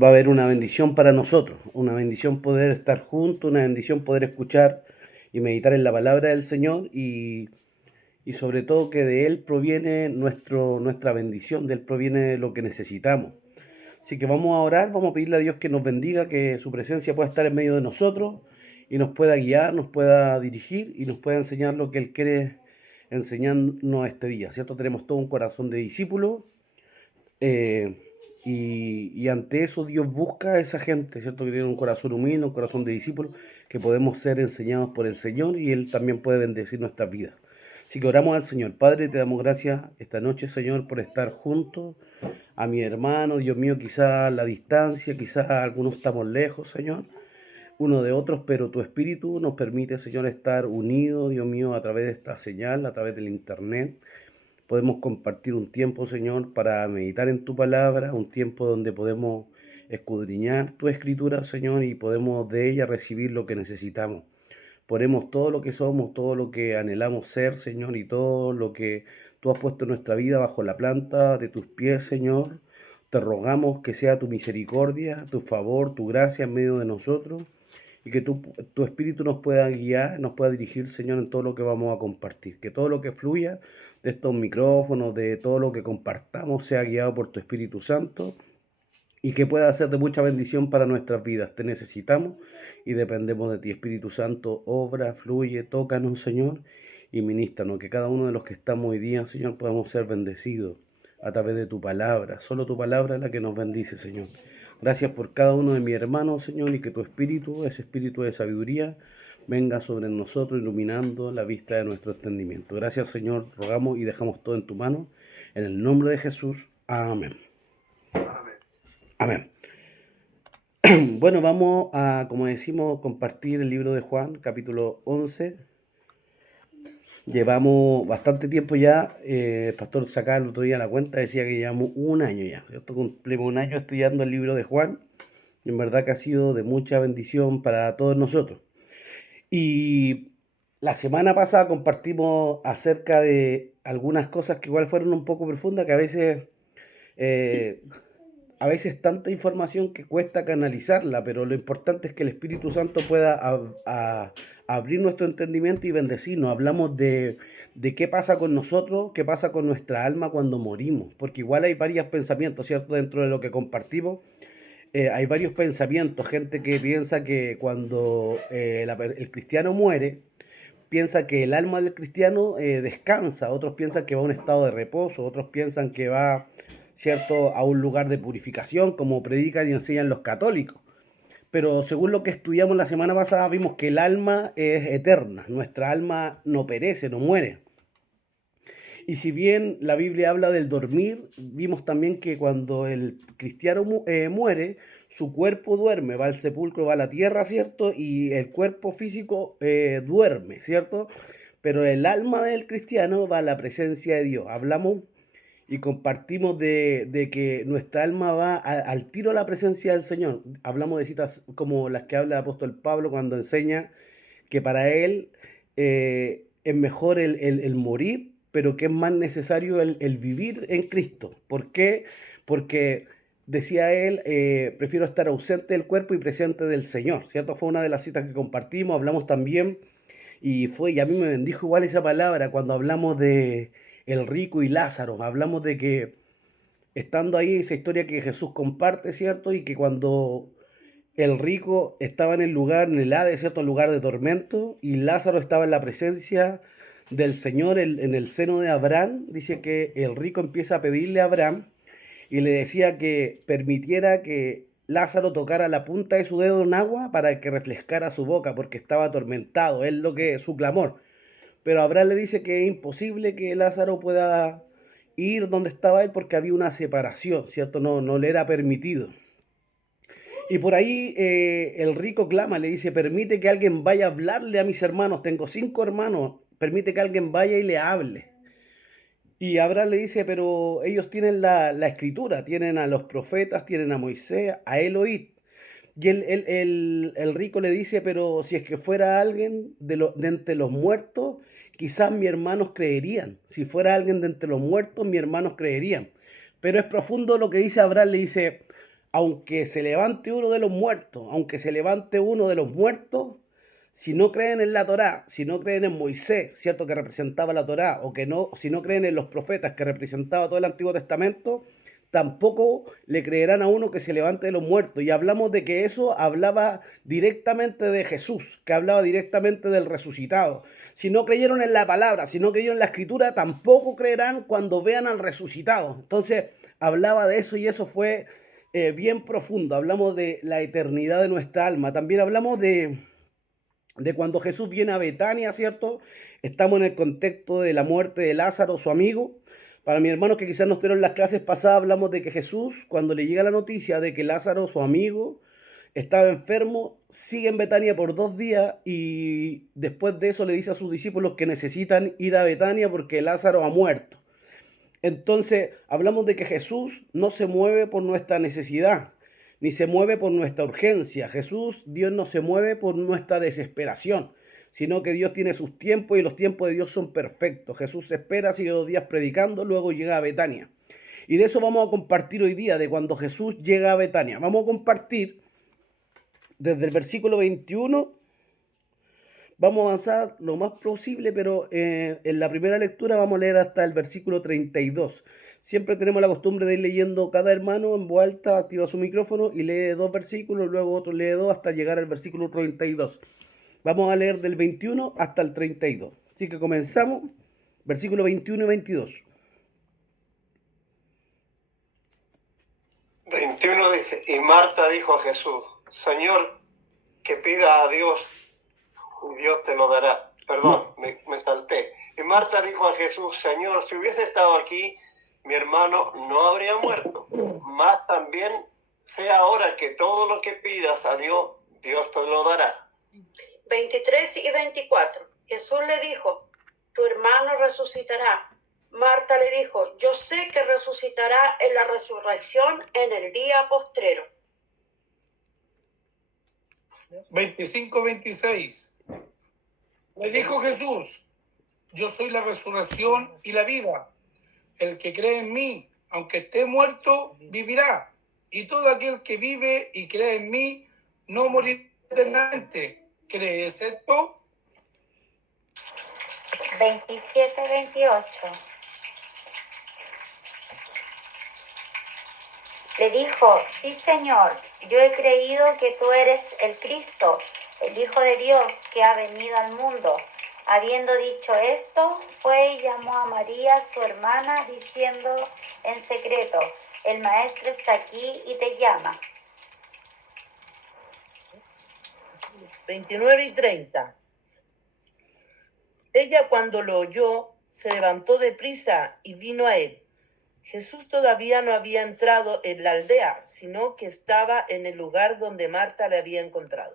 va a haber una bendición para nosotros, una bendición poder estar juntos, una bendición poder escuchar y meditar en la palabra del Señor y sobre todo que de Él proviene nuestra bendición, de Él proviene lo que necesitamos. Así que vamos a orar, vamos a pedirle a Dios que nos bendiga, que su presencia pueda estar en medio de nosotros y nos pueda guiar, nos pueda dirigir y nos pueda enseñar lo que Él quiere enseñarnos este día, ¿cierto? Tenemos todo un corazón de discípulo eh, y ante eso Dios busca a esa gente, ¿cierto? Que tiene un corazón humilde, un corazón de discípulo, que podemos ser enseñados por el Señor y Él también puede bendecir nuestras vidas. Así que oramos al Señor. Padre, te damos gracias esta noche, Señor, por estar juntos a mi hermano, Dios mío, quizá a la distancia, quizá algunos estamos lejos, Señor, uno de otros, pero tu Espíritu nos permite, Señor, estar unidos, Dios mío, a través de esta señal, a través del Internet. Podemos compartir un tiempo, Señor, para meditar en tu palabra, un tiempo donde podemos escudriñar tu escritura, Señor, y podemos de ella recibir lo que necesitamos. Ponemos todo lo que somos, todo lo que anhelamos ser, Señor, y todo lo que tú has puesto en nuestra vida bajo la planta de tus pies, Señor. Te rogamos que sea tu misericordia, tu favor, tu gracia en medio de nosotros y que tu Espíritu nos pueda guiar, nos pueda dirigir, Señor, en todo lo que vamos a compartir. Que todo lo que fluya de estos micrófonos, de todo lo que compartamos, sea guiado por tu Espíritu Santo y que pueda ser de mucha bendición para nuestras vidas. Te necesitamos y dependemos de ti, Espíritu Santo. Obra, fluye, tócanos, Señor, y ministranos. Que cada uno de los que estamos hoy día, Señor, podamos ser bendecidos a través de tu palabra. Solo tu palabra es la que nos bendice, Señor. Gracias por cada uno de mis hermanos, Señor, y que tu espíritu, ese espíritu de sabiduría, venga sobre nosotros, iluminando la vista de nuestro entendimiento. Gracias, Señor, rogamos y dejamos todo en tu mano. En el nombre de Jesús. Amén. Amén. Bueno, vamos a, como decimos, compartir el libro de Juan, capítulo 11. Llevamos bastante tiempo ya, el pastor sacaba el otro día la cuenta, decía que llevamos un año ya, ¿cierto? Cumplimos un año estudiando el libro de Juan, y en verdad que ha sido de mucha bendición para todos nosotros. Y la semana pasada compartimos acerca de algunas cosas que igual fueron un poco profundas, que eh, a veces tanta información que cuesta canalizarla, pero lo importante es que el Espíritu Santo pueda abrir nuestro entendimiento y bendecirnos. Hablamos de qué pasa con nosotros, qué pasa con nuestra alma cuando morimos, porque igual hay varios pensamientos, ¿cierto? Dentro de lo que compartimos, hay varios pensamientos, gente que piensa que cuando el cristiano muere, piensa que el alma del cristiano descansa, otros piensan que va a un estado de reposo, otros piensan que va, ¿cierto?, a un lugar de purificación, como predican y enseñan los católicos. Pero según lo que estudiamos la semana pasada, vimos que el alma es eterna, nuestra alma no perece, no muere. Y si bien la Biblia habla del dormir, vimos también que cuando el cristiano muere, su cuerpo duerme, va al sepulcro, va a la tierra, ¿cierto? Y el cuerpo físico duerme, ¿cierto? Pero el alma del cristiano va a la presencia de Dios. Hablamos y compartimos de que nuestra alma va al tiro a la presencia del Señor. Hablamos de citas como las que habla el apóstol Pablo cuando enseña que para él es mejor el morir, pero que es más necesario el vivir en Cristo. ¿Por qué? Porque decía él, prefiero estar ausente del cuerpo y presente del Señor, ¿cierto? Fue una de las citas que compartimos, hablamos también, y a mí me bendijo igual esa palabra cuando hablamos de el rico y Lázaro, hablamos de que estando ahí esa historia que Jesús comparte, ¿cierto? Y que cuando el rico estaba en el lugar, en el Hades, ¿cierto? El lugar de tormento, y Lázaro estaba en la presencia del Señor en el seno de Abraham. Dice que el rico empieza a pedirle a Abraham y le decía que permitiera que Lázaro tocara la punta de su dedo en agua para que refrescara su boca, porque estaba atormentado, es lo que es su clamor. Pero Abraham le dice que es imposible que Lázaro pueda ir donde estaba él porque había una separación, ¿cierto? No le era permitido. Y por ahí el rico clama, le dice, permite que alguien vaya a hablarle a mis hermanos, tengo 5 hermanos, permite que alguien vaya y le hable. Y Abraham le dice, pero ellos tienen la escritura, tienen a los profetas, tienen a Moisés, a él oíd. Y el rico le dice, pero si es que fuera alguien de entre los muertos, quizás mis hermanos creerían. Si fuera alguien de entre los muertos, mis hermanos creerían. Pero es profundo lo que dice Abraham, le dice, aunque se levante uno de los muertos, si no creen en la Torá, si no creen en Moisés, cierto, que representaba la Torá, o que no, si no creen en los profetas que representaba todo el Antiguo Testamento, tampoco le creerán a uno que se levante de los muertos. Y hablamos de que eso hablaba directamente de Jesús, que hablaba directamente del resucitado. Si no creyeron en la palabra, si no creyeron en la escritura, tampoco creerán cuando vean al resucitado. Entonces, hablaba de eso y eso fue bien profundo. Hablamos de la eternidad de nuestra alma. También hablamos de cuando Jesús viene a Betania, ¿cierto? Estamos en el contexto de la muerte de Lázaro, su amigo. Para mis hermanos que quizás no estuvieron en las clases pasadas, hablamos de que Jesús, cuando le llega la noticia de que Lázaro, su amigo, estaba enfermo, sigue en Betania por 2 días y después de eso le dice a sus discípulos que necesitan ir a Betania porque Lázaro ha muerto. Entonces, hablamos de que Jesús no se mueve por nuestra necesidad, ni se mueve por nuestra urgencia. Jesús, Dios no se mueve por nuestra desesperación, sino que Dios tiene sus tiempos y los tiempos de Dios son perfectos. Jesús se espera, sigue 2 días predicando, luego llega a Betania. Y de eso vamos a compartir hoy día, de cuando Jesús llega a Betania. Vamos a compartir desde el versículo 21. Vamos a avanzar lo más posible, pero en la primera lectura vamos a leer hasta el versículo 32. Siempre tenemos la costumbre de ir leyendo cada hermano en voz alta, activa su micrófono y lee 2 versículos, luego otro lee 2 hasta llegar al versículo 32. Vamos a leer del 21 hasta el 32. Así que comenzamos, versículo 21 y 22. 21 dice, y Marta dijo a Jesús, Señor, que pida a Dios, y Dios te lo dará. Perdón, me salté. Y Marta dijo a Jesús, Señor, si hubiese estado aquí, mi hermano no habría muerto. Mas también sea ahora que todo lo que pidas a Dios, Dios te lo dará. 23 y 24. Jesús le dijo, tu hermano resucitará. Marta le dijo, yo sé que resucitará en la resurrección en el día postrero. 25-26. Le dijo Jesús, yo soy la resurrección y la vida. El que cree en mí, aunque esté muerto, vivirá. Y todo aquel que vive y cree en mí, no morirá eternamente. ¿Crees esto? 27-28. Le dijo, sí, Señor, yo he creído que tú eres el Cristo, el Hijo de Dios que ha venido al mundo. Habiendo dicho esto, fue y llamó a María, su hermana, diciendo en secreto, el Maestro está aquí y te llama. 29 y 30. Ella cuando lo oyó, se levantó deprisa y vino a él. Jesús todavía no había entrado en la aldea, sino que estaba en el lugar donde Marta le había encontrado.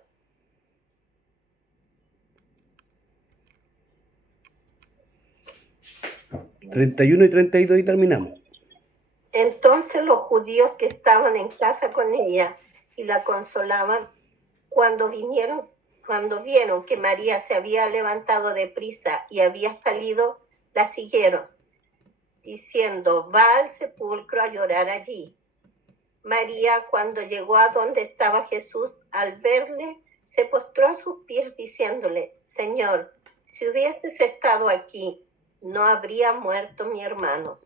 31 y 32 y terminamos. Entonces los judíos que estaban en casa con ella y la consolaban, cuando vieron que María se había levantado deprisa y había salido, la siguieron, diciendo, va al sepulcro a llorar allí. María, cuando llegó a donde estaba Jesús, al verle, se postró a sus pies diciéndole, Señor, si hubieses estado aquí, no habría muerto mi hermano.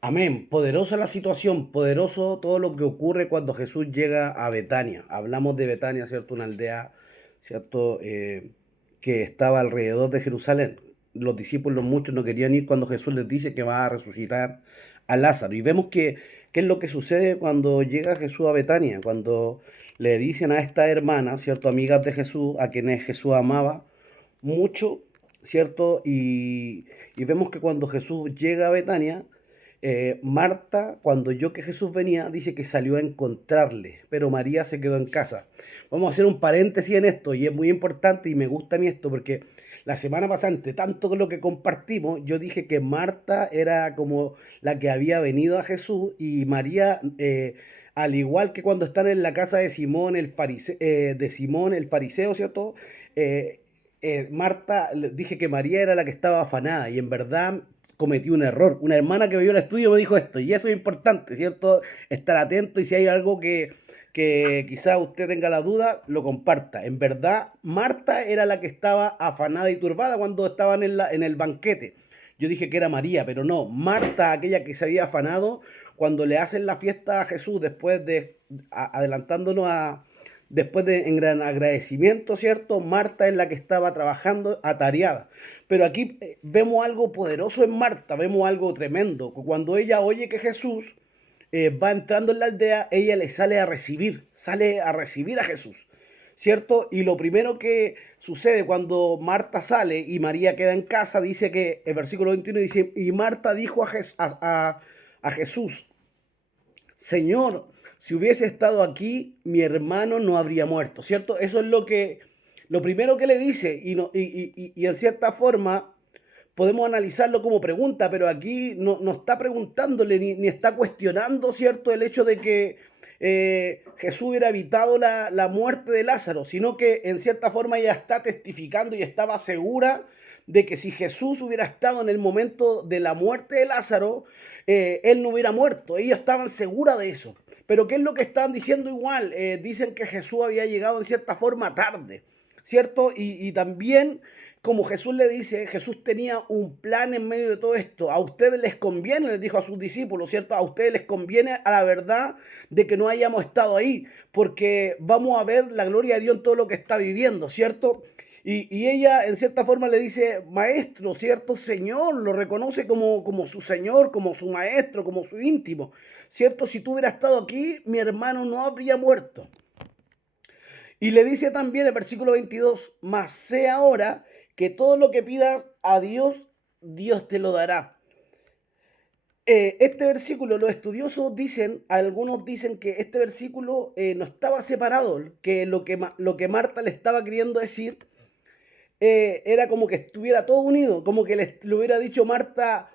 Amén. Poderosa la situación, poderoso todo lo que ocurre cuando Jesús llega a Betania. Hablamos de Betania, ¿cierto? Una aldea, ¿cierto? Que estaba alrededor de Jerusalén. Los discípulos muchos no querían ir cuando Jesús les dice que va a resucitar a Lázaro. Y vemos qué es lo que sucede cuando llega Jesús a Betania, cuando le dicen a esta hermana, ¿cierto? Amigas de Jesús, a quienes Jesús amaba mucho, ¿cierto? Y vemos que cuando Jesús llega a Betania, Marta, cuando oyó que Jesús venía, dice que salió a encontrarle, pero María se quedó en casa. Vamos a hacer un paréntesis en esto, y es muy importante, y me gusta a mí esto, porque la semana pasada, entre tanto lo que compartimos, yo dije que Marta era como la que había venido a Jesús, y María, al igual que cuando están en la casa de Simón el fariseo, ¿cierto? Marta, dije que María era la que estaba afanada, y en verdad cometí un error. Una hermana que me vio el estudio me dijo esto, y eso es importante, ¿cierto? Estar atento, y si hay algo que quizás usted tenga la duda, lo comparta. En verdad, Marta era la que estaba afanada y turbada cuando estaban en el banquete. Yo dije que era María, pero no, Marta, aquella que se había afanado cuando le hacen la fiesta a Jesús después de, adelantándonos a, después de en gran agradecimiento, ¿cierto? Marta es la que estaba trabajando atareada. Pero aquí vemos algo poderoso en Marta, vemos algo tremendo. Cuando ella oye que Jesús va entrando en la aldea, ella le sale a recibir a Jesús, ¿cierto? Y lo primero que sucede cuando Marta sale y María queda en casa, dice que el versículo 21 dice, y Marta dijo a Jesús, Señor, si hubiese estado aquí, mi hermano no habría muerto, ¿cierto? Eso es lo primero que le dice, y en cierta forma podemos analizarlo como pregunta, pero aquí no está preguntándole ni está cuestionando, ¿cierto?, el hecho de que Jesús hubiera evitado la muerte de Lázaro, sino que en cierta forma ella está testificando y estaba segura de que si Jesús hubiera estado en el momento de la muerte de Lázaro, él no hubiera muerto. Ellos estaban seguras de eso. Pero ¿qué es lo que estaban diciendo igual? Dicen que Jesús había llegado en cierta forma tarde, ¿cierto? Y también, como Jesús le dice, Jesús tenía un plan en medio de todo esto. A ustedes les conviene, les dijo a sus discípulos, ¿cierto? A ustedes les conviene a la verdad de que no hayamos estado ahí, porque vamos a ver la gloria de Dios en todo lo que está viviendo, ¿cierto? Y ella en cierta forma le dice, maestro, ¿cierto? Señor, lo reconoce como su Señor, como su maestro, como su íntimo, ¿cierto? Si tú hubieras estado aquí, mi hermano no habría muerto. Y le dice también el versículo 22, mas sé ahora que todo lo que pidas a Dios, Dios te lo dará. Este versículo, los estudiosos dicen, algunos dicen que este versículo no estaba separado, que lo que Marta le estaba queriendo decir era como que estuviera todo unido, como que le hubiera dicho Marta,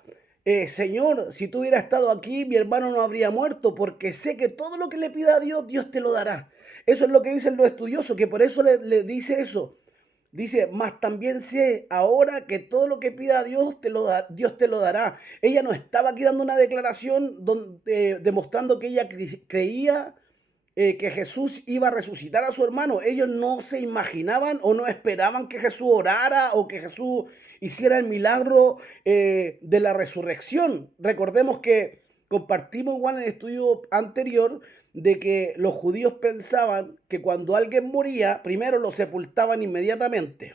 Señor, si tú hubieras estado aquí, mi hermano no habría muerto, porque sé que todo lo que le pida a Dios, Dios te lo dará. Eso es lo que dicen los estudiosos, que por eso le dice eso. Dice, mas también sé ahora que todo lo que pida a Dios, Dios te lo dará. Ella no estaba aquí dando una declaración demostrando que ella creía que Jesús iba a resucitar a su hermano. Ellos no se imaginaban o no esperaban que Jesús orara o que Jesús hiciera el milagro de la resurrección. Recordemos que compartimos igual en el estudio anterior de que los judíos pensaban que cuando alguien moría, primero lo sepultaban inmediatamente.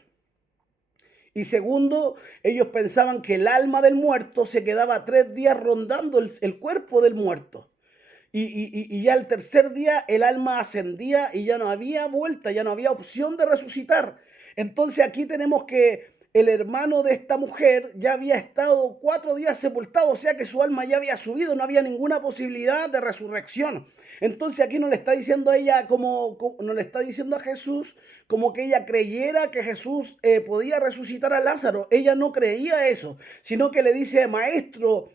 Y segundo, ellos pensaban que el alma del muerto se quedaba 3 días rondando el cuerpo del muerto. Y ya el tercer día el alma ascendía y ya no había vuelta, ya no había opción de resucitar. Entonces aquí tenemos que el hermano de esta mujer ya había estado 4 días sepultado, o sea que su alma ya había subido, no había ninguna posibilidad de resurrección. Entonces aquí no le está diciendo a ella no le está diciendo a Jesús como que ella creyera que Jesús podía resucitar a Lázaro. Ella no creía eso, sino que le dice, maestro,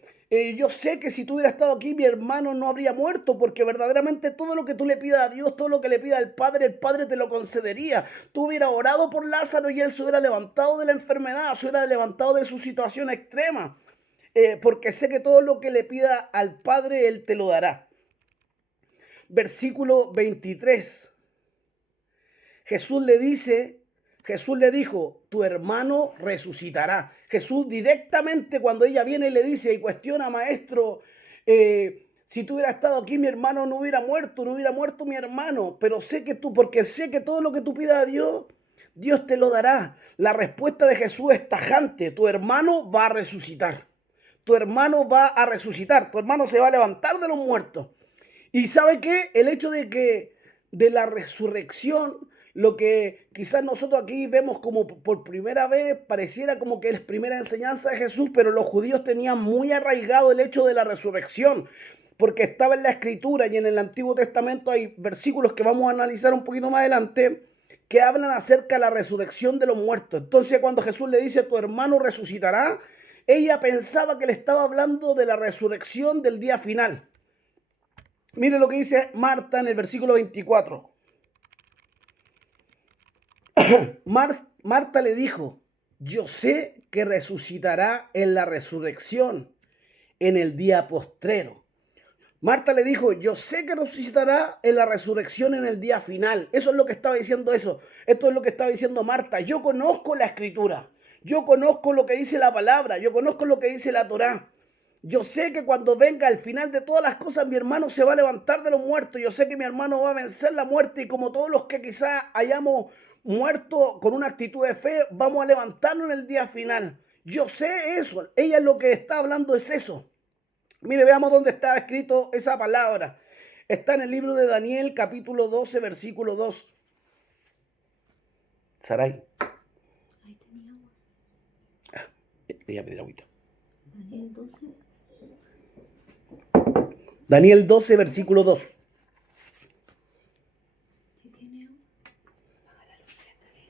yo sé que si tú hubieras estado aquí, mi hermano no habría muerto, porque verdaderamente todo lo que tú le pidas a Dios, todo lo que le pidas al Padre, el Padre te lo concedería. Tú hubieras orado por Lázaro y él se hubiera levantado de la enfermedad, se hubiera levantado de su situación extrema, porque sé que todo lo que le pida al Padre, él te lo dará. Versículo 23. Jesús le dijo, tu hermano resucitará. Jesús directamente cuando ella viene y le dice y cuestiona, maestro, si tú hubieras estado aquí, mi hermano no hubiera muerto mi hermano, pero porque sé que todo lo que tú pidas a Dios, Dios te lo dará. La respuesta de Jesús es tajante, tu hermano va a resucitar. Tu hermano va a resucitar, tu hermano se va a levantar de los muertos. ¿Y sabe qué? El hecho de la resurrección, lo que quizás nosotros aquí vemos como por primera vez, pareciera como que es primera enseñanza de Jesús, pero los judíos tenían muy arraigado el hecho de la resurrección, porque estaba en la Escritura y en el Antiguo Testamento hay versículos que vamos a analizar un poquito más adelante, que hablan acerca de la resurrección de los muertos. Entonces cuando Jesús le dice, tu hermano resucitará, ella pensaba que le estaba hablando de la resurrección del día final. Mire lo que dice Marta en el versículo 24. Marta le dijo, yo sé que resucitará en la resurrección en el día postrero. Marta le dijo, yo sé que resucitará en la resurrección en el día final. Eso es lo que estaba diciendo eso. Esto es lo que estaba diciendo Marta. Yo conozco la escritura. Yo conozco lo que dice la palabra. Yo conozco lo que dice la Torá. Yo sé que cuando venga al final de todas las cosas, mi hermano se va a levantar de los muertos. Yo sé que mi hermano va a vencer la muerte. Y como todos los que quizás hayamos muerto con una actitud de fe, vamos a levantarnos en el día final. Yo sé eso. Ella lo que está hablando es eso. Mire, veamos dónde está escrito esa palabra. Está en el libro de Daniel, capítulo 12, versículo 2. Saray. Ahí tenía agua. Le voy a pedir agüita. Daniel 12. Daniel 12, versículo 2. ¿Sí tiene agua? Apaga la luz de la escalera.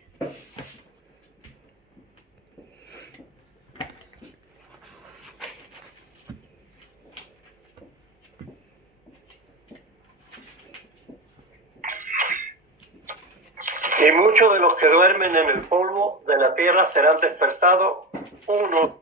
Y muchos de los que duermen en el polvo de la tierra serán despertados, unos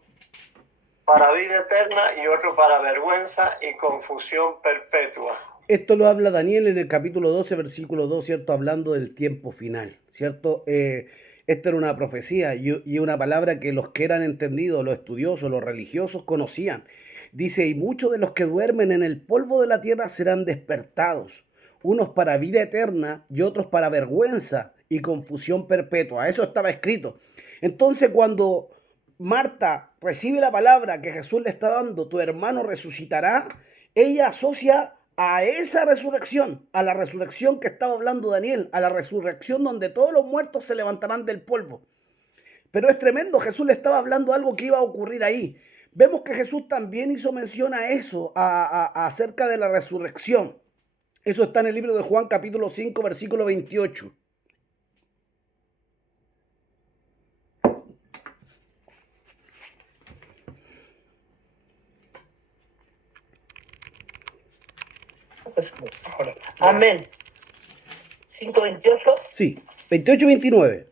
para vida eterna y otros para vergüenza y confusión perpetua. Esto lo habla Daniel en el capítulo 12, versículo 2, ¿cierto? Hablando del tiempo final, ¿cierto? Esta era una profecía y una palabra que los que eran entendidos, los estudiosos, los religiosos, conocían. Dice, y muchos de los que duermen en el polvo de la tierra serán despertados, unos para vida eterna y otros para vergüenza y confusión perpetua. Eso estaba escrito. Entonces, cuando Marta recibe la palabra que Jesús le está dando, tu hermano resucitará, ella asocia a esa resurrección, a la resurrección que estaba hablando Daniel, a la resurrección donde todos los muertos se levantarán del polvo. Pero es tremendo, Jesús le estaba hablando algo que iba a ocurrir ahí. Vemos que Jesús también hizo mención a eso, acerca de la resurrección. Eso está en el libro de Juan, capítulo 5, versículo 28. Amén. 5:28. Sí, 28-29.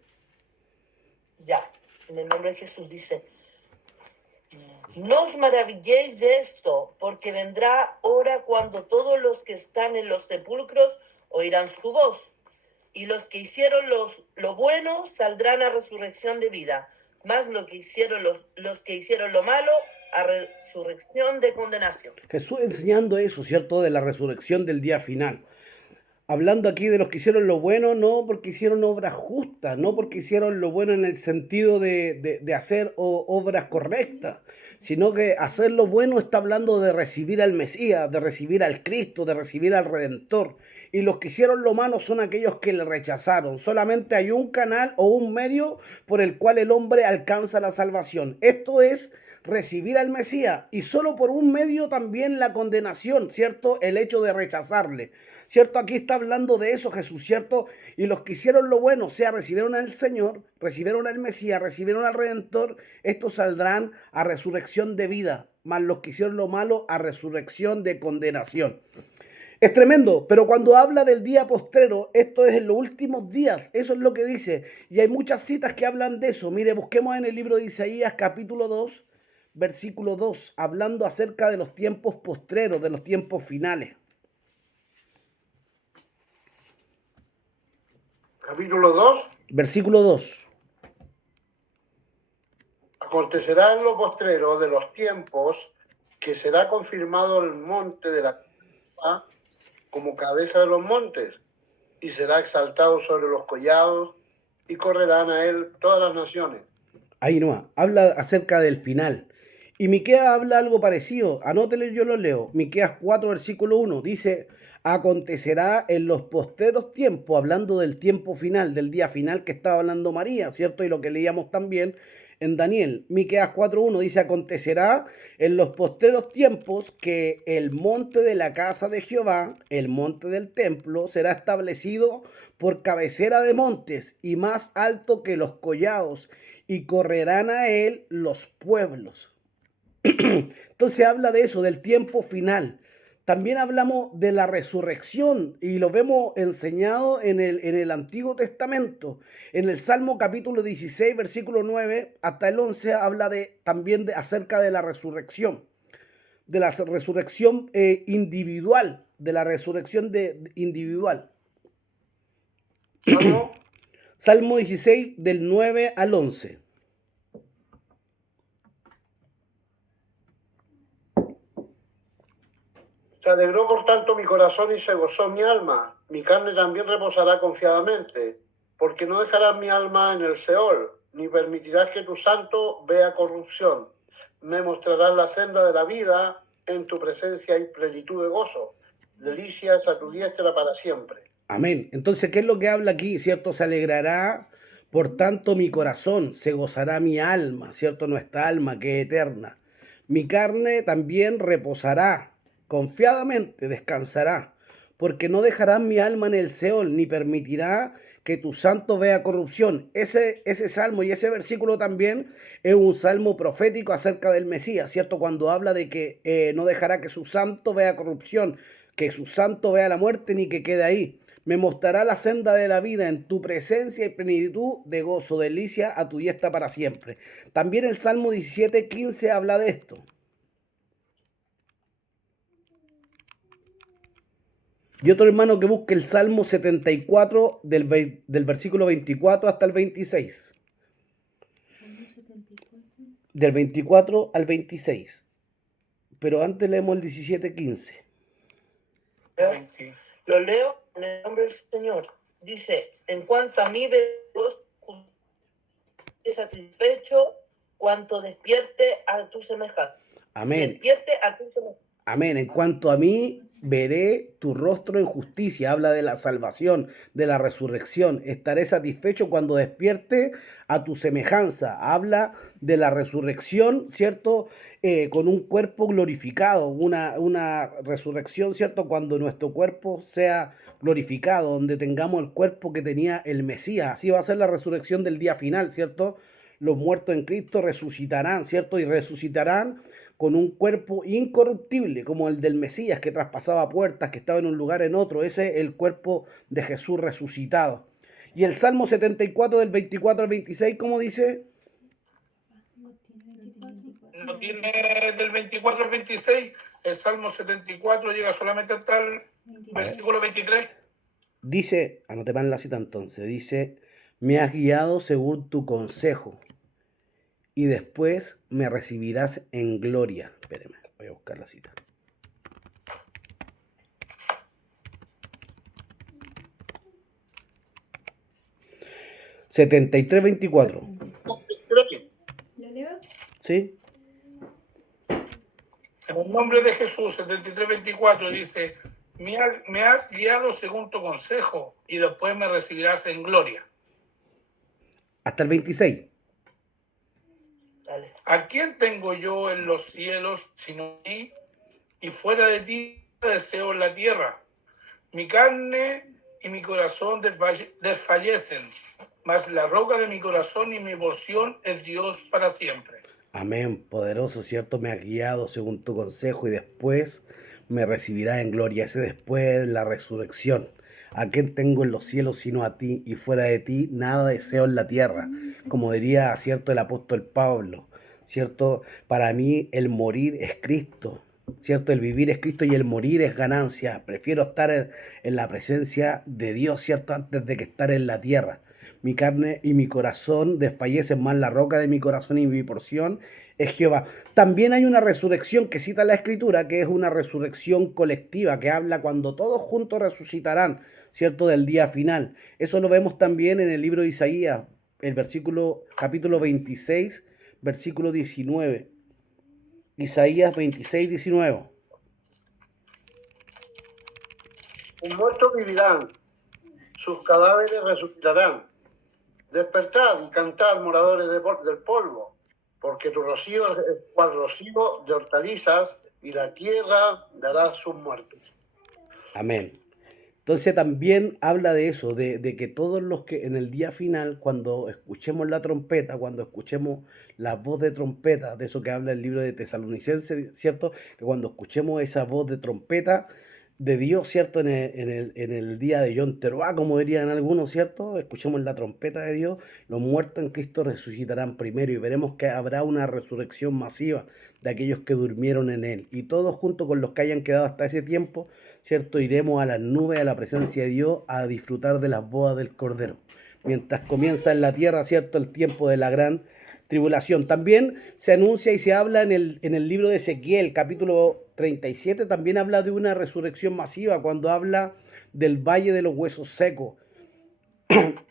Ya, en el nombre de Jesús dice, no os maravilléis de esto, porque vendrá hora cuando todos los que están en los sepulcros oirán su voz, y los que hicieron lo bueno saldrán a resurrección de vida, más los que hicieron lo malo a resurrección de condenación. Jesús enseñando eso, ¿cierto? De la resurrección del día final. Hablando aquí de los que hicieron lo bueno, no porque hicieron obras justas, no porque hicieron lo bueno en el sentido de hacer obras correctas, sino que hacer lo bueno está hablando de recibir al Mesías, de recibir al Cristo, de recibir al Redentor. Y los que hicieron lo malo son aquellos que le rechazaron. Solamente hay un canal o un medio por el cual el hombre alcanza la salvación. Esto es recibir al Mesías, y solo por un medio también la condenación, ¿cierto? El hecho de rechazarle, ¿cierto? Aquí está hablando de eso Jesús, ¿cierto? Y los que hicieron lo bueno, o sea, recibieron al Señor, recibieron al Mesías, recibieron al Redentor, estos saldrán a resurrección de vida, más los que hicieron lo malo a resurrección de condenación. Es tremendo, pero cuando habla del día postrero, esto es en los últimos días, eso es lo que dice, y hay muchas citas que hablan de eso. Mire, busquemos en el libro de Isaías, capítulo 2, versículo 2, hablando acerca de los tiempos postreros, de los tiempos finales. Capítulo 2. Versículo 2. Acontecerá en lo postrero de los tiempos que será confirmado el monte de la Jehová como cabeza de los montes, y será exaltado sobre los collados, y correrán a él todas las naciones. Ahí no, habla acerca del final. Y Miqueas habla algo parecido. Anótelo, yo lo leo. Miqueas 4, versículo 1. Dice, acontecerá en los postreros tiempos, hablando del tiempo final, del día final que estaba hablando María, ¿cierto? Y lo que leíamos también en Daniel. Miqueas 4:1 dice, acontecerá en los postreros tiempos que el monte de la casa de Jehová, el monte del templo, será establecido por cabecera de montes y más alto que los collados, y correrán a él los pueblos. Entonces habla de eso, del tiempo final, También hablamos de la resurrección y lo vemos enseñado en el Antiguo Testamento. En el Salmo capítulo 16, versículo 9 hasta el 11 habla también acerca de la resurrección individual, de la resurrección individual. Salmo. Salmo 16 del 9 al 11. Se alegró por tanto mi corazón y se gozó mi alma. Mi carne también reposará confiadamente, porque no dejarás mi alma en el Seol, ni permitirás que tu santo vea corrupción. Me mostrarás la senda de la vida, en tu presencia hay plenitud de gozo. Delicias a tu diestra para siempre. Amén. Entonces, ¿qué es lo que habla aquí? ¿Cierto? Se alegrará, por tanto, mi corazón, se gozará mi alma, ¿cierto? Nuestra alma que es eterna. Mi carne también reposará, confiadamente descansará, porque no dejarás mi alma en el Seol, ni permitirá que tu santo vea corrupción. Ese salmo y ese versículo también es un salmo profético acerca del Mesías, ¿cierto? Cuando habla de que no dejará que su santo vea corrupción, que su santo vea la muerte, ni que quede ahí. Me mostrará la senda de la vida, en tu presencia y plenitud de gozo, delicia a tu diestra para siempre. También el Salmo 17:15 habla de esto. Y otro hermano que busque el Salmo 74 del versículo 24 hasta el 26. Del 24 al 26. Pero antes leemos el 17:15. Lo leo en el nombre del Señor. Dice, en cuanto a mí, Dios es satisfecho cuanto despierte a tu semejanza. Amén. Despierte a tu semejanza. Amén. En cuanto a mí, veré tu rostro en justicia. Habla de la salvación, de la resurrección. Estaré satisfecho cuando despierte a tu semejanza. Habla de la resurrección, ¿cierto? Con un cuerpo glorificado. Una resurrección, ¿cierto? Cuando nuestro cuerpo sea glorificado, donde tengamos el cuerpo que tenía el Mesías. Así va a ser la resurrección del día final, ¿cierto? Los muertos en Cristo resucitarán, ¿cierto? Y resucitarán con un cuerpo incorruptible, como el del Mesías, que traspasaba puertas, que estaba en un lugar en otro. Ese es el cuerpo de Jesús resucitado. Y el Salmo 74 del 24 al 26, ¿cómo dice? No tiene del 24 al 26, el Salmo 74 llega solamente hasta el versículo 23. Dice, anoté mal la cita entonces, dice, me has guiado según tu consejo, y después me recibirás en gloria. Espéreme, voy a buscar la cita. ¿73:24? ¿Lo leo? ¿Sí? En el nombre de Jesús, 73:24 dice, me has guiado según tu consejo y después me recibirás en gloria. Hasta el 26. Dale. ¿A quién tengo yo en los cielos sino a ti? Y fuera de ti deseo en la tierra. Mi carne y mi corazón desfallecen, mas la roca de mi corazón y mi porción es Dios para siempre. Amén, poderoso, ¿cierto? Me has guiado según tu consejo y después me recibirás en gloria. Ese después, la resurrección. ¿A quién tengo en los cielos sino a ti? Y fuera de ti nada deseo en la tierra. Como diría, ¿cierto? El apóstol Pablo, ¿cierto? Para mí el morir es Cristo, ¿cierto? El vivir es Cristo y el morir es ganancia. Prefiero estar en la presencia de Dios, ¿cierto? Antes de que estar en la tierra. Mi carne y mi corazón desfallecen, más la roca de mi corazón y mi porción es Jehová. También hay una resurrección que cita la Escritura, que es una resurrección colectiva, que habla cuando todos juntos resucitarán, ¿cierto? Del día final. Eso lo vemos también en el libro de Isaías, el capítulo 26, versículo 19. Isaías 26, 19. Sus muertos vivirán, sus cadáveres resucitarán. Despertad y cantad, moradores del polvo, porque tu rocío es cual rocío de hortalizas, y la tierra dará sus muertos. Amén. Entonces también habla de eso, de que todos los que en el día final, cuando escuchemos la trompeta, cuando escuchemos la voz de trompeta, de eso que habla el libro de Tesalonicenses, ¿cierto? Que cuando escuchemos esa voz de trompeta de Dios, ¿cierto? En el día de Yom Teruah, como dirían algunos, ¿cierto? Escuchemos la trompeta de Dios, los muertos en Cristo resucitarán primero y veremos que habrá una resurrección masiva de aquellos que durmieron en Él. Y todos junto con los que hayan quedado hasta ese tiempo, ¿cierto? Iremos a las nubes, a la presencia de Dios, a disfrutar de las bodas del Cordero. Mientras comienza en la tierra, ¿cierto? El tiempo de la gran tribulación. También se anuncia y se habla en el libro de Ezequiel, capítulo 37, también habla de una resurrección masiva, cuando habla del valle de los huesos secos.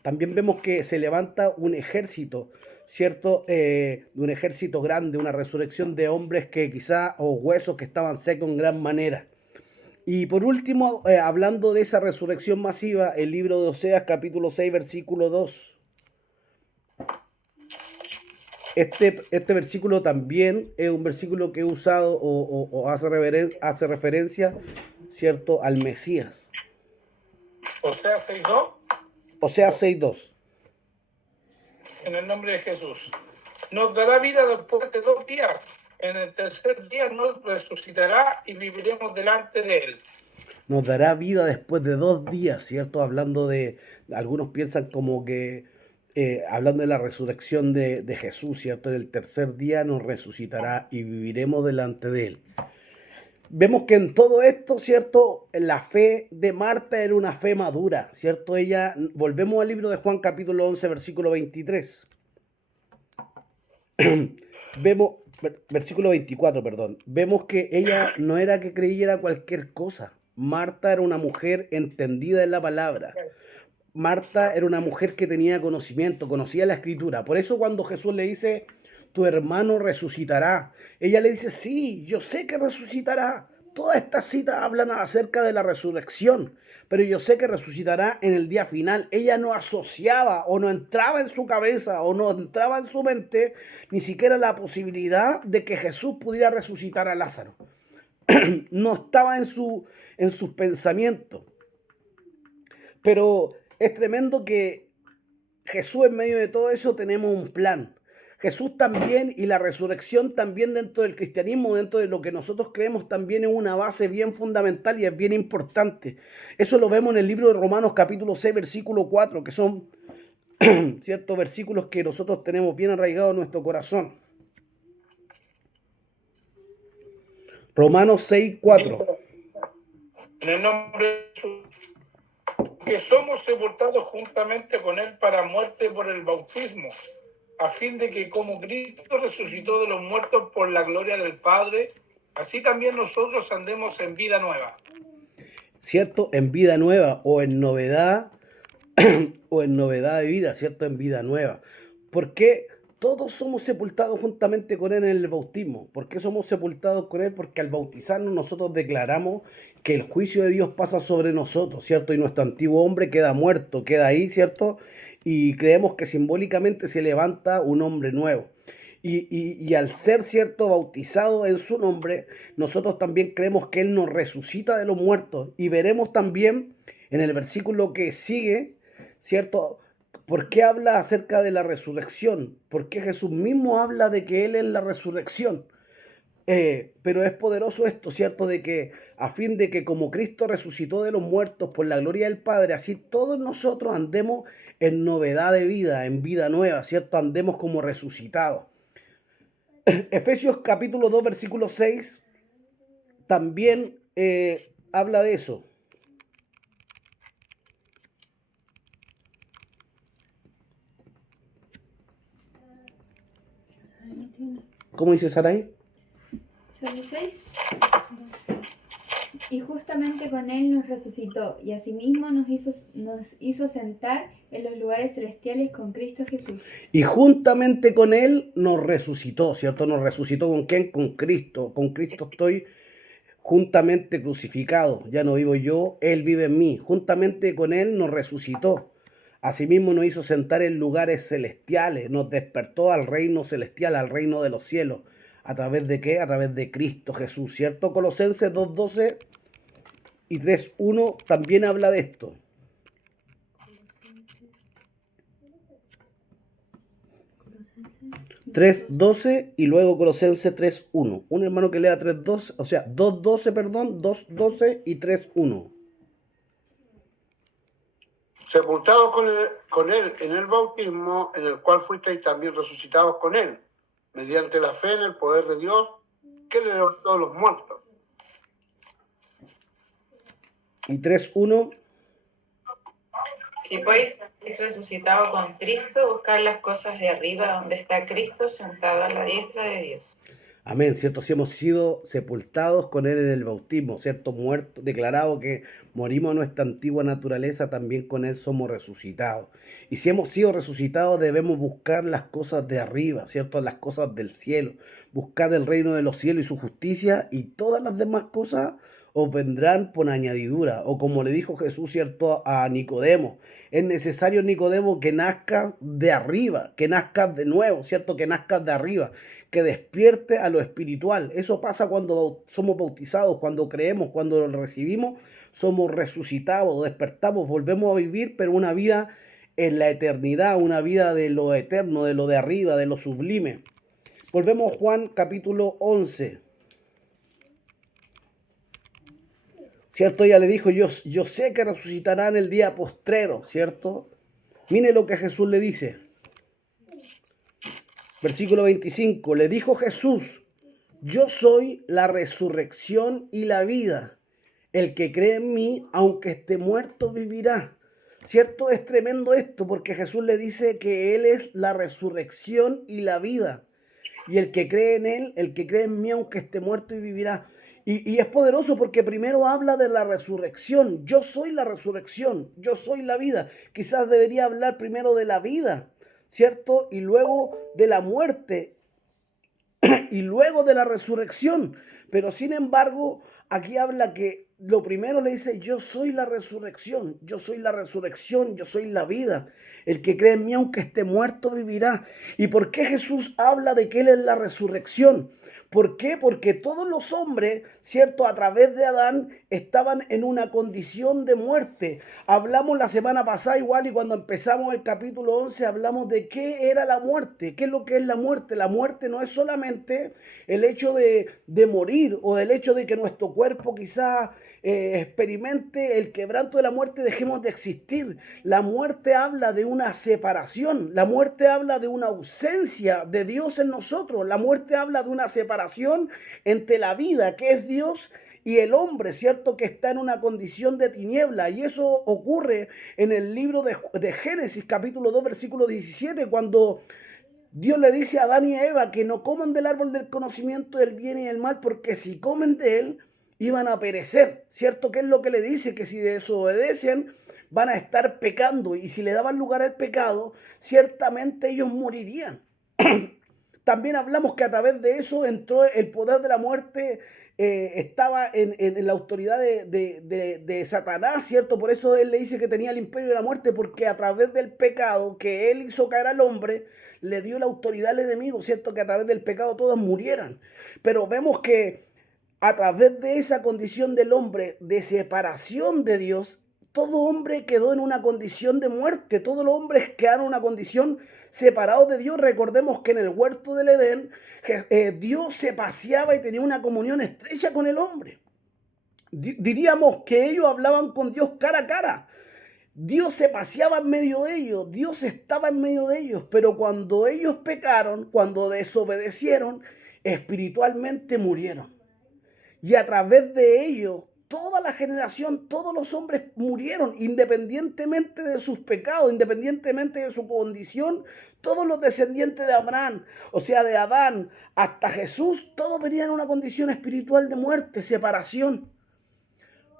También vemos que se levanta un ejército, ¿cierto? Un ejército grande, una resurrección de hombres que quizá, o huesos que estaban secos en gran manera. Y por último, hablando de esa resurrección masiva, el libro de Oseas, capítulo 6, versículo 2. Este versículo también es un versículo que he usado o hace referencia, ¿cierto?, al Mesías. Oseas 6:2. Oseas 6:2. En el nombre de Jesús. Nos dará vida después de 2 días. En el tercer día nos resucitará y viviremos delante de Él. Nos dará vida después de 2 días, ¿cierto? Hablando de, algunos piensan como que, hablando de la resurrección de Jesús, ¿cierto? En el tercer día nos resucitará y viviremos delante de Él. Vemos que en todo esto, ¿cierto? La fe de Marta era una fe madura, ¿cierto? Ella, volvemos al libro de Juan capítulo 11, versículo 23. Vemos, versículo 24, perdón. Vemos que ella no era que creyera cualquier cosa. Marta era una mujer entendida en la palabra. Marta era una mujer que tenía conocimiento, conocía la escritura. Por eso cuando Jesús le dice, tu hermano resucitará, ella le dice, sí, yo sé que resucitará. Todas estas citas hablan acerca de la resurrección, pero yo sé que resucitará en el día final. Ella no asociaba o no entraba en su cabeza o no entraba en su mente ni siquiera la posibilidad de que Jesús pudiera resucitar a Lázaro. No estaba en sus pensamientos. Pero es tremendo que Jesús, en medio de todo eso, tenemos un plan. Jesús también, y la resurrección también dentro del cristianismo, dentro de lo que nosotros creemos, también es una base bien fundamental y es bien importante. Eso lo vemos en el libro de Romanos capítulo 6, versículo 4, que son ciertos versículos que nosotros tenemos bien arraigados en nuestro corazón. Romanos 6, 4. En el nombre de Jesús, que somos sepultados juntamente con Él para muerte por el bautismo, a fin de que como Cristo resucitó de los muertos por la gloria del Padre, así también nosotros andemos en vida nueva. ¿Cierto? En vida nueva o en novedad de vida, ¿cierto? En vida nueva. ¿Por qué todos somos sepultados juntamente con Él en el bautismo? ¿Por qué somos sepultados con Él? Porque al bautizarnos nosotros declaramos que el juicio de Dios pasa sobre nosotros, ¿cierto? Y nuestro antiguo hombre queda muerto, queda ahí, ¿cierto? Y creemos que simbólicamente se levanta un hombre nuevo. Y al ser, ¿cierto?, bautizado en su nombre, nosotros también creemos que Él nos resucita de los muertos. Y veremos también en el versículo que sigue, ¿cierto?, ¿por qué habla acerca de la resurrección? Porque Jesús mismo habla de que Él es la resurrección. Pero es poderoso esto, ¿cierto? De que a fin de que como Cristo resucitó de los muertos por la gloria del Padre, así todos nosotros andemos en novedad de vida, en vida nueva, ¿cierto? Andemos como resucitados. Efesios capítulo 2, versículo 6, también habla de eso. ¿Cómo dice Sarai? ¿Son 6? Y justamente con Él nos resucitó, y asimismo nos hizo sentar en los lugares celestiales con Cristo Jesús. Y juntamente con Él nos resucitó, ¿cierto? ¿Nos resucitó con quién? Con Cristo. Con Cristo estoy juntamente crucificado. Ya no vivo yo, Él vive en mí. Juntamente con Él nos resucitó. Asimismo nos hizo sentar en lugares celestiales, nos despertó al reino celestial, al reino de los cielos. ¿A través de qué? A través de Cristo Jesús, ¿cierto? Colosenses 2:12 y 3.1 también habla de esto. Colosenses. 3.12 y luego Colosenses 3.1. Un hermano que lea 3.12, o sea, 2.12, perdón, 2.12 y 3.1. Sepultados con él en el bautismo, en el cual fuisteis también resucitados con él, mediante la fe en el poder de Dios, que le levantó de los muertos. Y 3.1. Si pues habéis resucitado con Cristo, buscar las cosas de arriba, donde está Cristo sentado a la diestra de Dios. Amén, ¿cierto? Si hemos sido sepultados con Él en el bautismo, ¿cierto? Muerto, declarado que morimos a nuestra antigua naturaleza, también con Él somos resucitados. Y si hemos sido resucitados, debemos buscar las cosas de arriba, ¿cierto? Las cosas del cielo. Buscar el reino de los cielos y su justicia, y todas las demás cosas os vendrán por añadidura. O como le dijo Jesús, ¿cierto? A Nicodemo. Es necesario, Nicodemo, que nazcas de arriba, que nazcas de nuevo, ¿cierto? Que nazcas de arriba, que despierte a lo espiritual. Eso pasa cuando somos bautizados, cuando creemos, cuando lo recibimos, somos resucitados, despertamos, volvemos a vivir, pero una vida en la eternidad, una vida de lo eterno, de lo de arriba, de lo sublime. Volvemos a Juan capítulo 11. ¿Cierto? Ella le dijo, yo sé que resucitarán el día postrero, ¿cierto? Mire lo que Jesús le dice. Versículo 25, le dijo Jesús, yo soy la resurrección y la vida. El que cree en mí, aunque esté muerto, vivirá. ¿Cierto? Es tremendo esto, porque Jesús le dice que Él es la resurrección y la vida. Y el que cree en Él, el que cree en mí, aunque esté muerto, y vivirá. Y es poderoso porque primero habla de la resurrección. Yo soy la resurrección, yo soy la vida. Quizás debería hablar primero de la vida, ¿cierto? Y luego de la muerte y luego de la resurrección. Pero sin embargo, aquí habla que lo primero le dice, yo soy la resurrección, yo soy la resurrección, yo soy la vida. El que cree en mí, aunque esté muerto, vivirá. ¿Y por qué Jesús habla de que Él es la resurrección? ¿Por qué? Porque todos los hombres, ¿cierto? A través de Adán estaban en una condición de muerte. Hablamos la semana pasada igual y cuando empezamos el capítulo 11 hablamos de qué era la muerte. ¿Qué es lo que es la muerte? La muerte no es solamente el hecho de morir o del hecho de que nuestro cuerpo quizás experimente el quebranto de la muerte, dejemos de existir. La muerte habla de una separación. La muerte habla de una ausencia de Dios en nosotros. La muerte habla de una separación entre la vida, que es Dios, y el hombre, ¿cierto? Que está en una condición de tiniebla. Y eso ocurre en el libro de Génesis, capítulo 2, versículo 17, cuando Dios le dice a Adán y a Eva que no coman del árbol del conocimiento del bien y del mal, porque si comen de él, iban a perecer, ¿cierto? ¿Qué es lo que le dice? Que si desobedecen, van a estar pecando. Y si le daban lugar al pecado, ciertamente ellos morirían. También hablamos que a través de eso entró el poder de la muerte, estaba en la autoridad de Satanás, ¿cierto? Por eso él le dice que tenía el imperio de la muerte, porque a través del pecado que él hizo caer al hombre, le dio la autoridad al enemigo, ¿cierto? Que a través del pecado todos murieran. Pero vemos que a través de esa condición del hombre de separación de Dios, todo hombre quedó en una condición de muerte, todos los hombres quedaron en una condición separados de Dios. Recordemos que en el huerto del Edén, Dios se paseaba y tenía una comunión estrecha con el hombre. Diríamos que ellos hablaban con Dios cara a cara. Dios se paseaba en medio de ellos, Dios estaba en medio de ellos, pero cuando ellos pecaron, cuando desobedecieron, espiritualmente murieron. Y a través de ellos, toda la generación, todos los hombres murieron, independientemente de sus pecados, independientemente de su condición. Todos los descendientes de Abraham, o sea, de Adán hasta Jesús, todos venían en una condición espiritual de muerte, separación.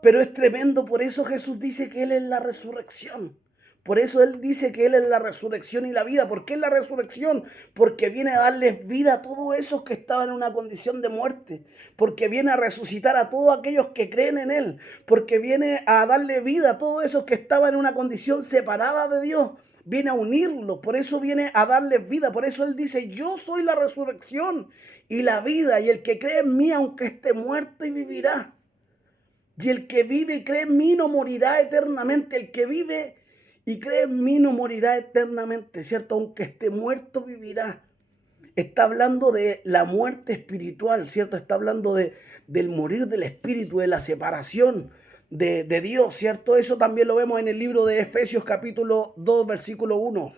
Pero es tremendo, por eso Jesús dice que Él es la resurrección. Por eso Él dice que Él es la resurrección y la vida. ¿Por qué es la resurrección? Porque viene a darles vida a todos esos que estaban en una condición de muerte. Porque viene a resucitar a todos aquellos que creen en Él. Porque viene a darle vida a todos esos que estaban en una condición separada de Dios. Viene a unirlos. Por eso viene a darles vida. Por eso Él dice, yo soy la resurrección y la vida. Y el que cree en mí, aunque esté muerto, y vivirá. Y el que vive y cree en mí no morirá eternamente. El que vive y cree en mí no morirá eternamente, ¿cierto? Aunque esté muerto, vivirá. Está hablando de la muerte espiritual, ¿cierto? Está hablando del morir del espíritu, de la separación de Dios, ¿cierto? Eso también lo vemos en el libro de Efesios capítulo 2, versículo 1.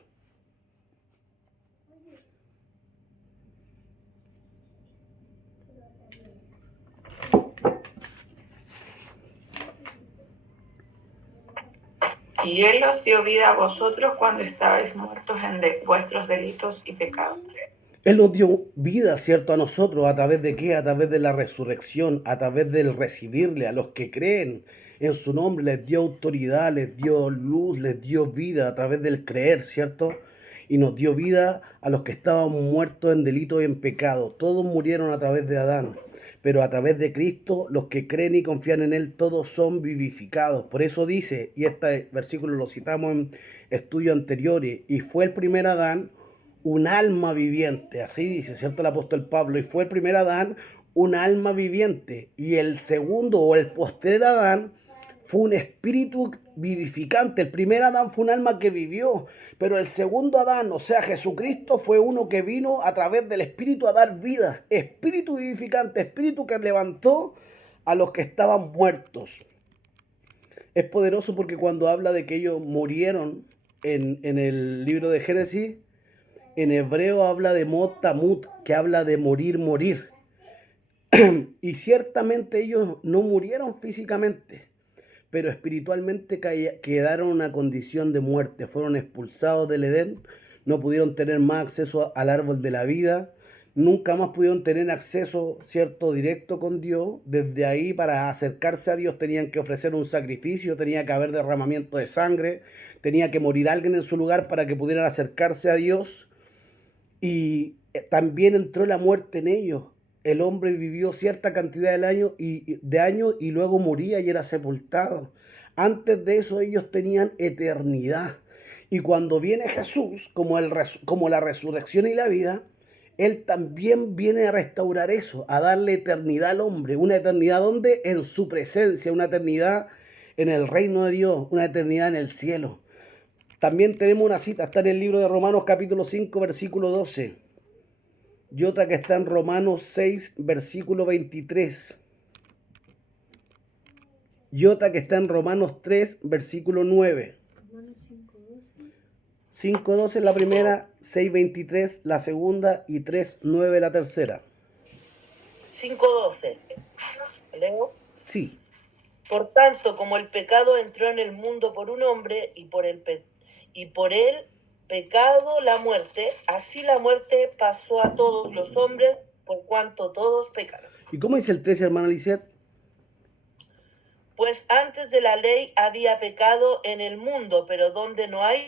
Y Él os dio vida a vosotros cuando estabais muertos en vuestros delitos y pecados. Él nos dio vida, ¿cierto? A nosotros, ¿a través de qué? A través de la resurrección, a través del recibirle, a los que creen en su nombre, les dio autoridad, les dio luz, les dio vida a través del creer, ¿cierto? Y nos dio vida a los que estaban muertos en delito y en pecado. Todos murieron a través de Adán, pero a través de Cristo, los que creen y confían en Él, todos son vivificados. Por eso dice, y este versículo lo citamos en estudios anteriores, y fue el primer Adán un alma viviente, así dice, ¿cierto? El apóstol Pablo, y fue el primer Adán un alma viviente, y el segundo o el postrer Adán fue un espíritu vivificante. El primer Adán fue un alma que vivió, pero el segundo Adán, o sea Jesucristo, fue uno que vino a través del espíritu a dar vida, espíritu vivificante, espíritu que levantó a los que estaban muertos. Es poderoso porque cuando habla de que ellos murieron en el libro de Génesis, en hebreo habla de mot tamut, que habla de morir, morir. Y ciertamente ellos no murieron físicamente, pero espiritualmente quedaron en una condición de muerte. Fueron expulsados del Edén, no pudieron tener más acceso al árbol de la vida, nunca más pudieron tener acceso, ¿cierto?, directo con Dios. Desde ahí, para acercarse a Dios, tenían que ofrecer un sacrificio, tenía que haber derramamiento de sangre, tenía que morir alguien en su lugar para que pudieran acercarse a Dios. Y también entró la muerte en ellos. El hombre vivió cierta cantidad de años y luego moría y era sepultado. Antes de eso ellos tenían eternidad. Y cuando viene Jesús, como la resurrección y la vida, Él también viene a restaurar eso, a darle eternidad al hombre. Una eternidad donde en su presencia, una eternidad en el reino de Dios, una eternidad en el cielo. También tenemos una cita, está en el libro de Romanos capítulo 5, versículo 12. Y otra que está en Romanos 6, versículo 23. Y otra que está en Romanos 3, versículo 9. 5.12 la primera, 6.23 la segunda y 3.9 la tercera. 5:12. ¿Leo? Sí. Por tanto, como el pecado entró en el mundo por un hombre y por el pecado la muerte, así la muerte pasó a todos los hombres por cuanto todos pecaron. ¿Y cómo dice el 13, hermana Lisette? Pues antes de la ley había pecado en el mundo, pero donde no hay,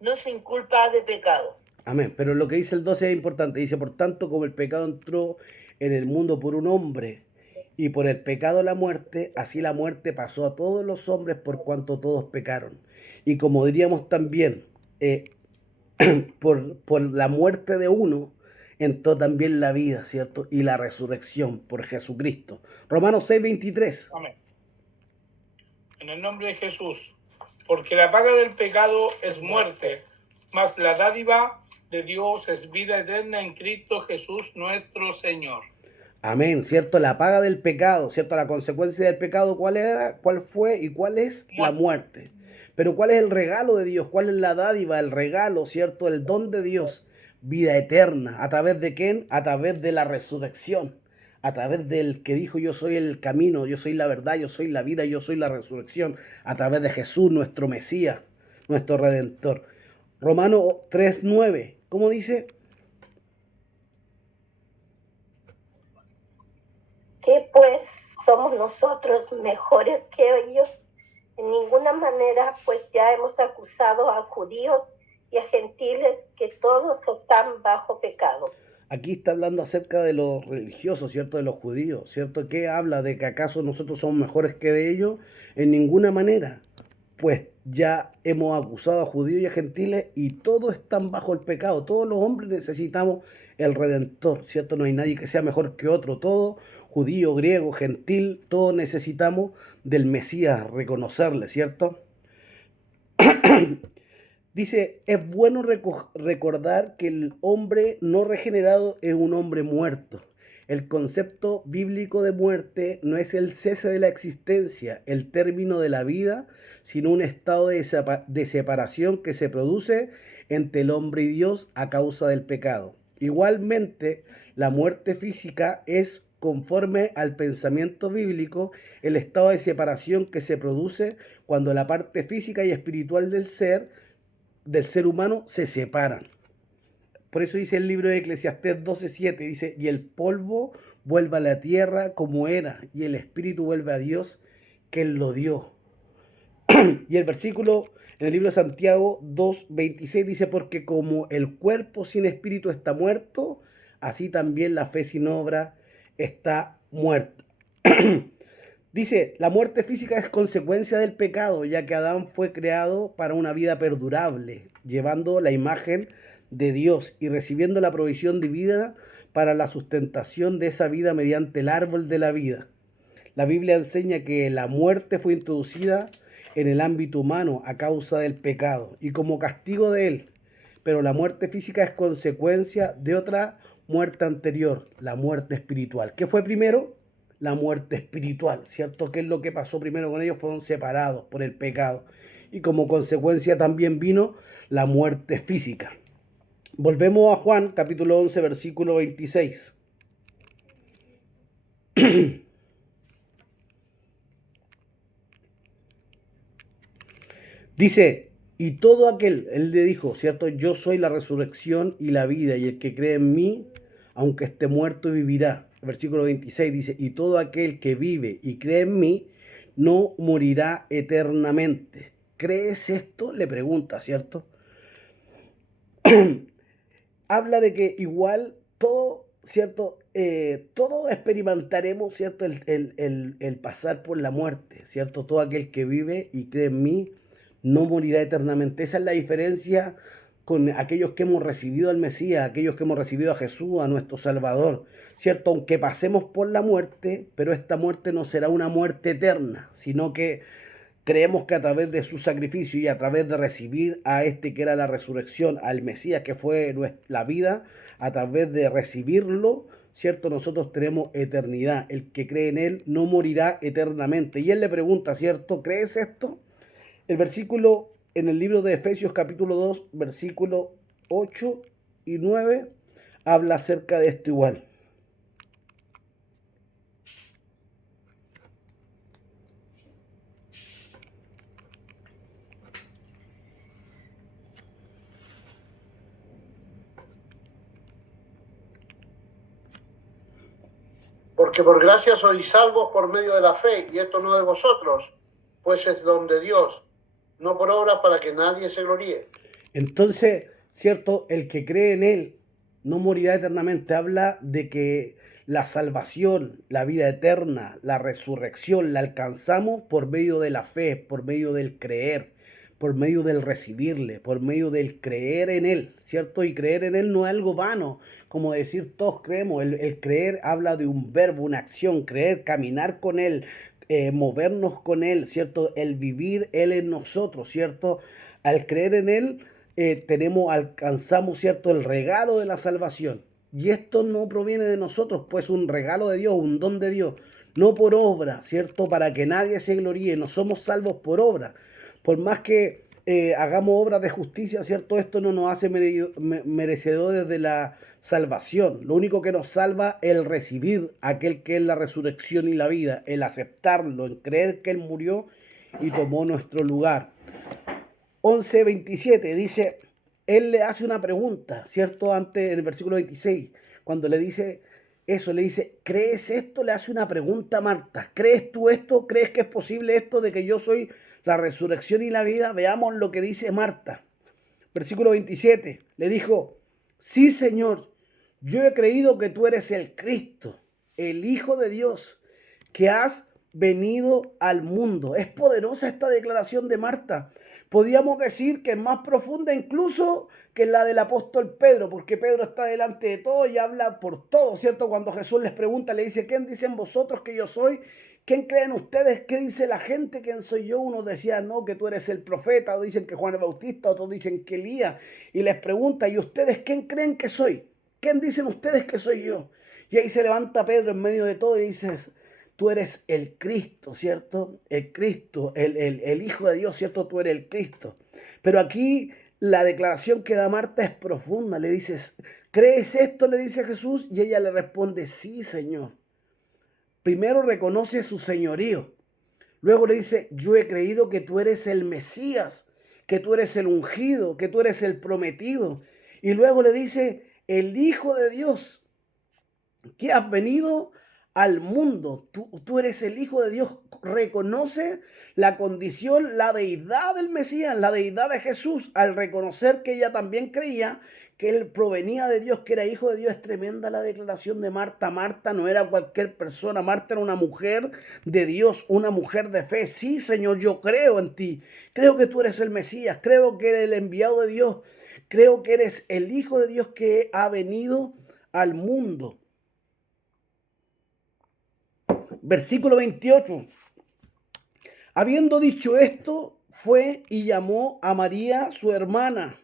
no se inculpa de pecado. Amén. Pero lo que dice el 12 es importante. Dice, por tanto, como el pecado entró en el mundo por un hombre y por el pecado la muerte, así la muerte pasó a todos los hombres por cuanto todos pecaron. Y como diríamos también, por la muerte de uno, entró también la vida, ¿cierto? Y la resurrección por Jesucristo. Romanos 6, 23. Amén. En el nombre de Jesús. Porque la paga del pecado es muerte, mas la dádiva de Dios es vida eterna en Cristo Jesús nuestro Señor. Amén, ¿cierto? La paga del pecado, ¿cierto? La consecuencia del pecado, ¿cuál era? ¿Cuál fue? ¿Y cuál es? La muerte. Pero ¿cuál es el regalo de Dios? ¿Cuál es la dádiva, el regalo, ¿cierto? El don de Dios. Vida eterna. ¿A través de quién? A través de la resurrección. A través del que dijo yo soy el camino, yo soy la verdad, yo soy la vida, yo soy la resurrección. A través de Jesús, nuestro Mesías, nuestro Redentor. Romanos 3:9. ¿Cómo dice? ¿Qué pues somos nosotros mejores que ellos? En ninguna manera, pues ya hemos acusado a judíos y a gentiles que todos están bajo pecado. Aquí está hablando acerca de los religiosos, ¿cierto? De los judíos, ¿cierto? ¿Qué habla? ¿De que acaso nosotros somos mejores que de ellos? En ninguna manera. Pues ya hemos acusado a judíos y a gentiles y todos están bajo el pecado. Todos los hombres necesitamos el Redentor, ¿cierto? No hay nadie que sea mejor que otro. Todos judío, griego, gentil, todos necesitamos del Mesías, reconocerle, ¿cierto? Dice, es bueno recordar que el hombre no regenerado es un hombre muerto. El concepto bíblico de muerte no es el cese de la existencia, el término de la vida, sino un estado de separación que se produce entre el hombre y Dios a causa del pecado. Igualmente, la muerte física es, conforme al pensamiento bíblico, el estado de separación que se produce cuando la parte física y espiritual del ser humano se separan. Por eso dice el libro de Eclesiastés 12:7, dice, y el polvo vuelve a la tierra como era, y el espíritu vuelve a Dios que él lo dio. Y el versículo en el libro de Santiago 2:26 dice, porque como el cuerpo sin espíritu está muerto, así también la fe sin obra está muerta. Dice, la muerte física es consecuencia del pecado, ya que Adán fue creado para una vida perdurable, llevando la imagen de Dios y recibiendo la provisión divina para la sustentación de esa vida mediante el árbol de la vida. La Biblia enseña que la muerte fue introducida en el ámbito humano a causa del pecado y como castigo de él, pero la muerte física es consecuencia de otra muerte anterior, la muerte espiritual. ¿Qué fue primero? La muerte espiritual, ¿cierto? ¿Qué es lo que pasó primero con ellos? Fueron separados por el pecado y como consecuencia también vino la muerte física. Volvemos a Juan, capítulo 11, versículo 26. Dice, y todo aquel, él le dijo, ¿cierto? Yo soy la resurrección y la vida, y el que cree en mí, aunque esté muerto, vivirá. Versículo 26 dice, y todo aquel que vive y cree en mí, no morirá eternamente. ¿Crees esto? Le pregunta, ¿cierto? Habla de que igual todo, ¿cierto? Todos experimentaremos, ¿cierto? El pasar por la muerte, ¿cierto? Todo aquel que vive y cree en mí, no morirá eternamente. Esa es la diferencia con aquellos que hemos recibido al Mesías, aquellos que hemos recibido a Jesús, a nuestro Salvador, ¿cierto? Aunque pasemos por la muerte, pero esta muerte no será una muerte eterna, sino que creemos que a través de su sacrificio y a través de recibir a este que era la resurrección, al Mesías que fue la vida, a través de recibirlo, ¿cierto? Nosotros tenemos eternidad. El que cree en él no morirá eternamente. Y él le pregunta, ¿cierto? ¿Crees esto? El versículo en el libro de Efesios capítulo 2, versículo 8 y 9, habla acerca de esto igual. Porque por gracia sois salvos por medio de la fe, y esto no de vosotros, pues es don de Dios, no por obra para que nadie se gloríe. Entonces, ¿cierto? El que cree en él no morirá eternamente. Habla de que la salvación, la vida eterna, la resurrección la alcanzamos por medio de la fe, por medio del creer, por medio del recibirle, por medio del creer en él, ¿cierto? Y creer en él no es algo vano, como decir todos creemos. El creer habla de un verbo, una acción, creer, caminar con él, movernos con él, ¿cierto? El vivir él en nosotros, ¿cierto? Al creer en él alcanzamos, ¿cierto? El regalo de la salvación. Y esto no proviene de nosotros, pues un regalo de Dios, un don de Dios, no por obra, ¿cierto? Para que nadie se gloríe, no somos salvos por obra. Por más que hagamos obras de justicia, ¿cierto? Esto no nos hace merecedores de la salvación. Lo único que nos salva es el recibir aquel que es la resurrección y la vida, el aceptarlo, el creer que él murió y tomó nuestro lugar. 11:27 dice, él le hace una pregunta, ¿cierto? Antes, en el versículo 26, cuando le dice eso, le dice, ¿crees esto? Le hace una pregunta a Marta. ¿Crees tú esto? ¿Crees que es posible esto de que yo soy la resurrección y la vida? Veamos lo que dice Marta. Versículo 27, le dijo, sí, Señor, yo he creído que tú eres el Cristo, el Hijo de Dios, que has venido al mundo. Es poderosa esta declaración de Marta. Podríamos decir que es más profunda incluso que la del apóstol Pedro, porque Pedro está delante de todo y habla por todo, ¿cierto? Cuando Jesús les pregunta, le dice, ¿quién dicen vosotros que yo soy? ¿Quién creen ustedes? ¿Qué dice la gente? ¿Quién soy yo? Unos decían, no, que tú eres el profeta, otros dicen que Juan el Bautista, otros dicen que Elías. Y les pregunta, ¿y ustedes quién creen que soy? ¿Quién dicen ustedes que soy yo? Y ahí se levanta Pedro en medio de todo y dice, tú eres el Cristo, ¿cierto? El Cristo, el Hijo de Dios, ¿cierto? Tú eres el Cristo. Pero aquí la declaración que da Marta es profunda. Le dices, ¿crees esto? Le dice Jesús y ella le responde, sí, Señor. Primero reconoce su señorío. Luego le dice, yo he creído que tú eres el Mesías, que tú eres el ungido, que tú eres el prometido. Y luego le dice, el Hijo de Dios, que has venido al mundo. Tú eres el Hijo de Dios. Reconoce la condición, la deidad del Mesías, la deidad de Jesús, al reconocer que ella también creía que él provenía de Dios, que era hijo de Dios. Es tremenda la declaración de Marta. Marta no era cualquier persona. Marta era una mujer de Dios, una mujer de fe. Sí, Señor, yo creo en ti. Creo que tú eres el Mesías. Creo que eres el enviado de Dios. Creo que eres el Hijo de Dios que ha venido al mundo. Versículo 28. Habiendo dicho esto, fue y llamó a María, su hermana,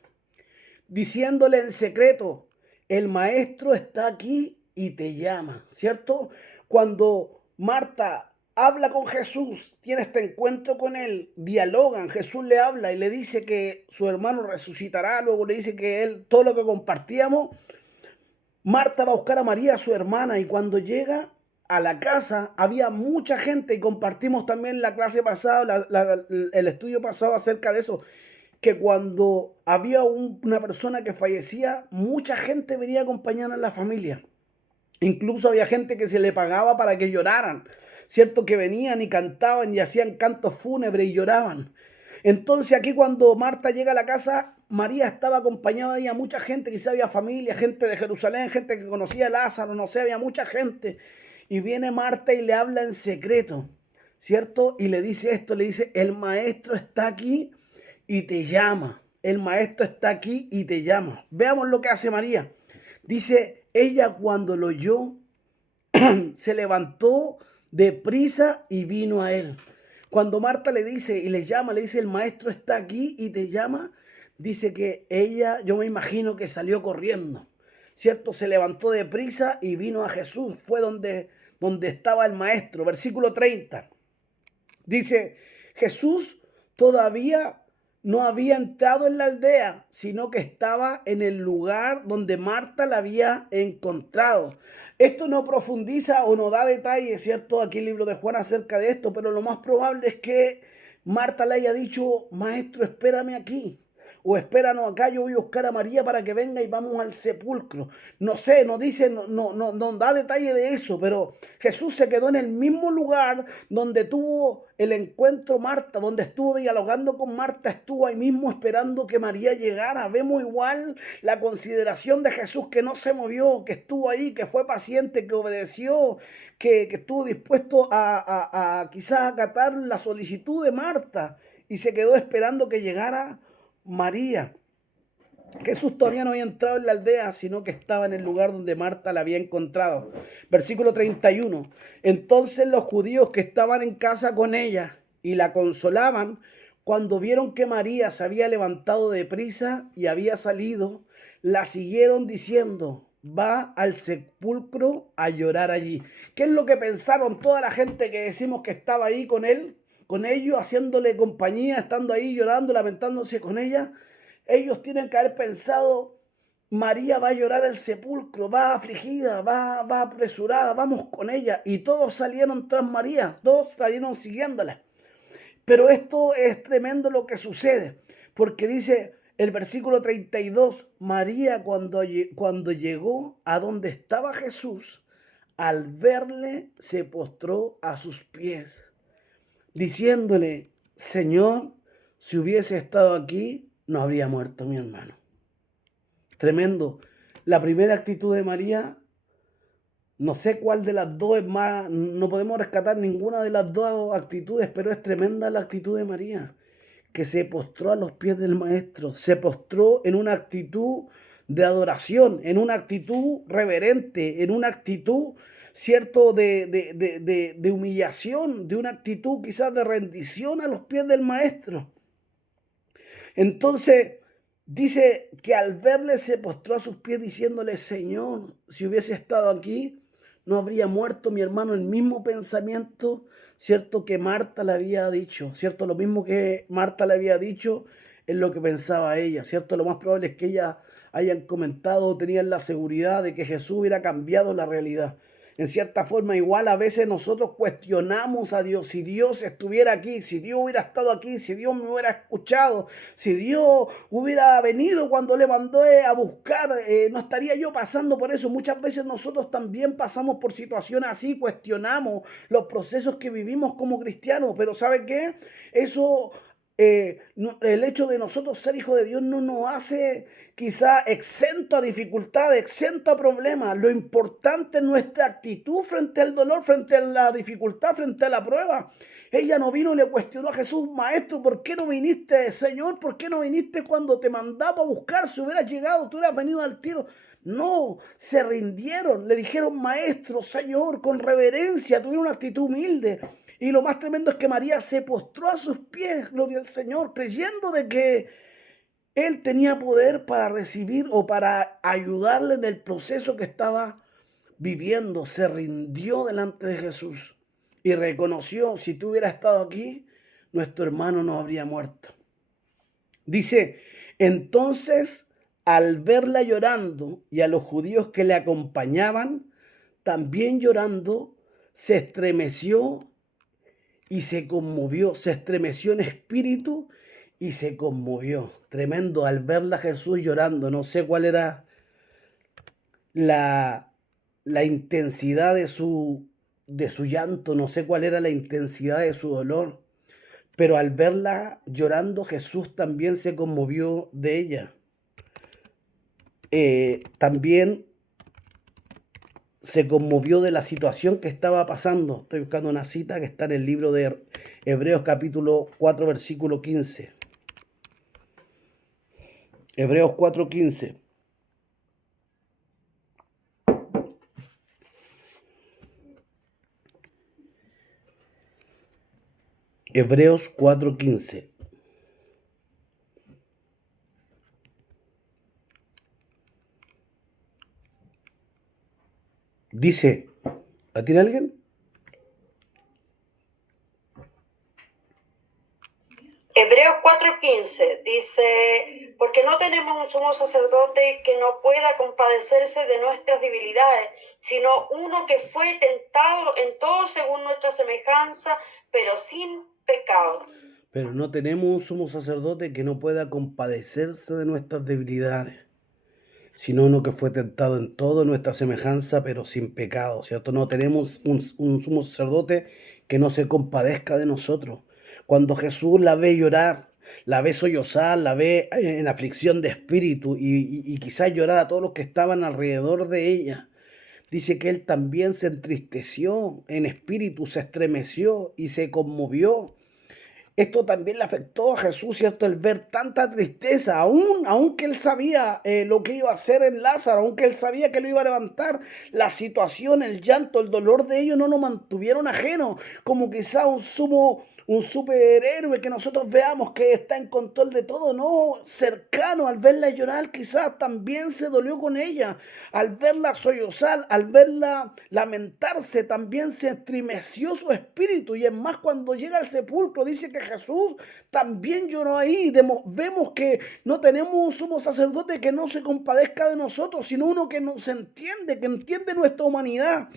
diciéndole en secreto, el maestro está aquí y te llama, ¿cierto? Cuando Marta habla con Jesús, tiene este encuentro con él, dialogan, Jesús le habla y le dice que su hermano resucitará, luego le dice que él, todo lo que compartíamos, Marta va a buscar a María, su hermana, y cuando llega a la casa había mucha gente, y compartimos también la clase pasada, el estudio pasado acerca de eso, que cuando había una persona que fallecía, mucha gente venía a acompañar a la familia. Incluso había gente que se le pagaba para que lloraran, ¿cierto? Que venían y cantaban y hacían cantos fúnebres y lloraban. Entonces aquí cuando Marta llega a la casa, María estaba acompañada de ella, mucha gente, quizá había familia, gente de Jerusalén, gente que conocía a Lázaro, no sé, había mucha gente. Y viene Marta y le habla en secreto, ¿cierto? Y le dice esto, le dice, el maestro está aquí y te llama. El maestro está aquí y te llama. Veamos lo que hace María. Dice, ella cuando lo oyó, se levantó deprisa y vino a él. Cuando Marta le dice y le llama, le dice, el maestro está aquí y te llama, dice que ella, yo me imagino que salió corriendo, ¿cierto? Se levantó deprisa y vino a Jesús. Fue donde estaba el maestro. Versículo 30. Dice, Jesús todavía no había entrado en la aldea, sino que estaba en el lugar donde Marta la había encontrado. Esto no profundiza o no da detalles, ¿cierto? Aquí el libro de Juan acerca de esto, pero lo más probable es que Marta le haya dicho, maestro, espérame aquí. O espéranos acá, yo voy a buscar a María para que venga y vamos al sepulcro. No sé, no dice, no da detalle de eso, pero Jesús se quedó en el mismo lugar donde tuvo el encuentro Marta, donde estuvo dialogando con Marta, estuvo ahí mismo esperando que María llegara. Vemos igual la consideración de Jesús, que no se movió, que estuvo ahí, que fue paciente, que obedeció, que estuvo dispuesto a quizás acatar la solicitud de Marta y se quedó esperando que llegara María. Jesús todavía no había entrado en la aldea, sino que estaba en el lugar donde Marta la había encontrado. Versículo 31. Entonces los judíos que estaban en casa con ella y la consolaban, cuando vieron que María se había levantado deprisa y había salido, la siguieron diciendo, va al sepulcro a llorar allí. ¿Qué es lo que pensaron toda la gente que decimos que estaba ahí con él? Con ellos, haciéndole compañía, estando ahí llorando, lamentándose con ella? Ellos tienen que haber pensado, María va a llorar al sepulcro, va afligida, va apresurada, vamos con ella. Y todos salieron tras María, todos salieron siguiéndola. Pero esto es tremendo lo que sucede, porque dice el versículo 32, María cuando llegó a donde estaba Jesús, al verle se postró a sus pies, diciéndole, Señor, si hubiese estado aquí, no habría muerto mi hermano. Tremendo. La primera actitud de María, no sé cuál de las dos es más, no podemos rescatar ninguna de las dos actitudes, pero es tremenda la actitud de María. que se postró a los pies del Maestro, se postró en una actitud de adoración, en una actitud reverente, en una actitud, cierto, de humillación, de una actitud quizás de rendición a los pies del Maestro. Entonces, dice que al verle se postró a sus pies diciéndole: Señor, si hubiese estado aquí, no habría muerto mi hermano. El mismo pensamiento, cierto, que Marta le había dicho, cierto, lo mismo que Marta le había dicho es lo que pensaba ella, cierto. Lo más probable es que ella hayan comentado, tenían la seguridad de que Jesús hubiera cambiado la realidad. En cierta forma, igual a veces nosotros cuestionamos a Dios. Si Dios estuviera aquí, si Dios hubiera estado aquí, si Dios me hubiera escuchado, si Dios hubiera venido cuando le mandó a buscar, no estaría yo pasando por eso. Muchas veces nosotros también pasamos por situaciones así, cuestionamos los procesos que vivimos como cristianos. Pero ¿sabe qué? Eso... el hecho de nosotros ser hijos de Dios no nos hace quizá exento a dificultades, exento a problemas. Lo importante es nuestra actitud frente al dolor, frente a la dificultad, frente a la prueba. Ella no vino y le cuestionó a Jesús: Maestro, ¿por qué no viniste? Señor, ¿por qué no viniste cuando te mandaba a buscar? Si hubieras llegado, tú hubieras venido al tiro. No, se rindieron, le dijeron: Maestro, Señor, con reverencia, tuvieron una actitud humilde. Y lo más tremendo es que María se postró a sus pies, gloria al Señor, creyendo de que Él tenía poder para recibir o para ayudarle en el proceso que estaba viviendo. Se rindió delante de Jesús y reconoció: si tú hubieras estado aquí, nuestro hermano no habría muerto. Dice, entonces, al verla llorando y a los judíos que le acompañaban, también llorando, se estremeció y se conmovió, se estremeció en espíritu y se conmovió. Tremendo, al verla Jesús llorando. No sé cuál era la intensidad de su llanto, no sé cuál era la intensidad de su dolor, pero al verla llorando, Jesús también se conmovió de ella. También se conmovió de la situación que estaba pasando. Estoy buscando una cita que está en el libro de Hebreos capítulo 4, versículo 15. Hebreos 4:15. Hebreos 4:15. Dice, ¿la tiene alguien? Hebreos 4:15 dice: porque no tenemos un sumo sacerdote que no pueda compadecerse de nuestras debilidades, sino uno que fue tentado en todo según nuestra semejanza, pero sin pecado. Pero no tenemos un sumo sacerdote que no pueda compadecerse de nuestras debilidades, sino uno que fue tentado en todo nuestra semejanza, pero sin pecado, ¿cierto? No tenemos un sumo sacerdote que no se compadezca de nosotros. Cuando Jesús la ve llorar, la ve sollozar, la ve en aflicción de espíritu y quizás llorar a todos los que estaban alrededor de ella, dice que él también se entristeció en espíritu, se estremeció y se conmovió. Esto también le afectó a Jesús, ¿cierto? El ver tanta tristeza, aunque él sabía lo que iba a hacer en Lázaro, aunque él sabía que lo iba a levantar, la situación, el llanto, el dolor de ellos no nos mantuvieron ajenos, como quizá un superhéroe que nosotros veamos que está en control de todo, no, cercano. Al verla llorar, quizás también se dolió con ella, al verla sollozar, al verla lamentarse, también se estremeció su espíritu. Y es más, cuando llega al sepulcro, dice que Jesús también lloró ahí. Vemos que no tenemos un sumo sacerdote que no se compadezca de nosotros, sino uno que nos entiende, que entiende nuestra humanidad.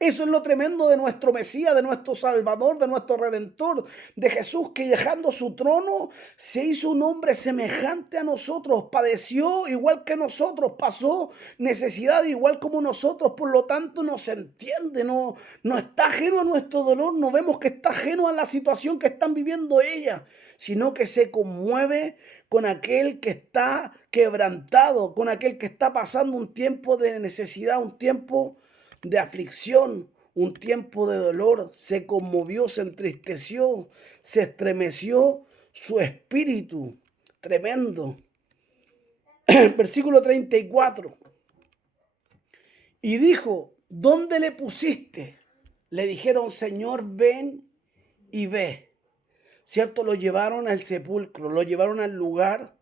Eso es lo tremendo de nuestro Mesías, de nuestro Salvador, de nuestro Redentor, de Jesús, que dejando su trono se hizo un hombre semejante a nosotros, padeció igual que nosotros, pasó necesidad igual como nosotros, por lo tanto nos entiende, no está ajeno a nuestro dolor, no vemos que está ajeno a la situación que están viviendo ella, sino que se conmueve con aquel que está quebrantado, con aquel que está pasando un tiempo de necesidad, un tiempo de aflicción, un tiempo de dolor. Se conmovió, se entristeció, se estremeció su espíritu. Tremendo. Versículo 34. Y dijo, ¿dónde le pusiste? Le dijeron, Señor, ven y ve. ¿Cierto? Lo llevaron al sepulcro, lo llevaron al lugar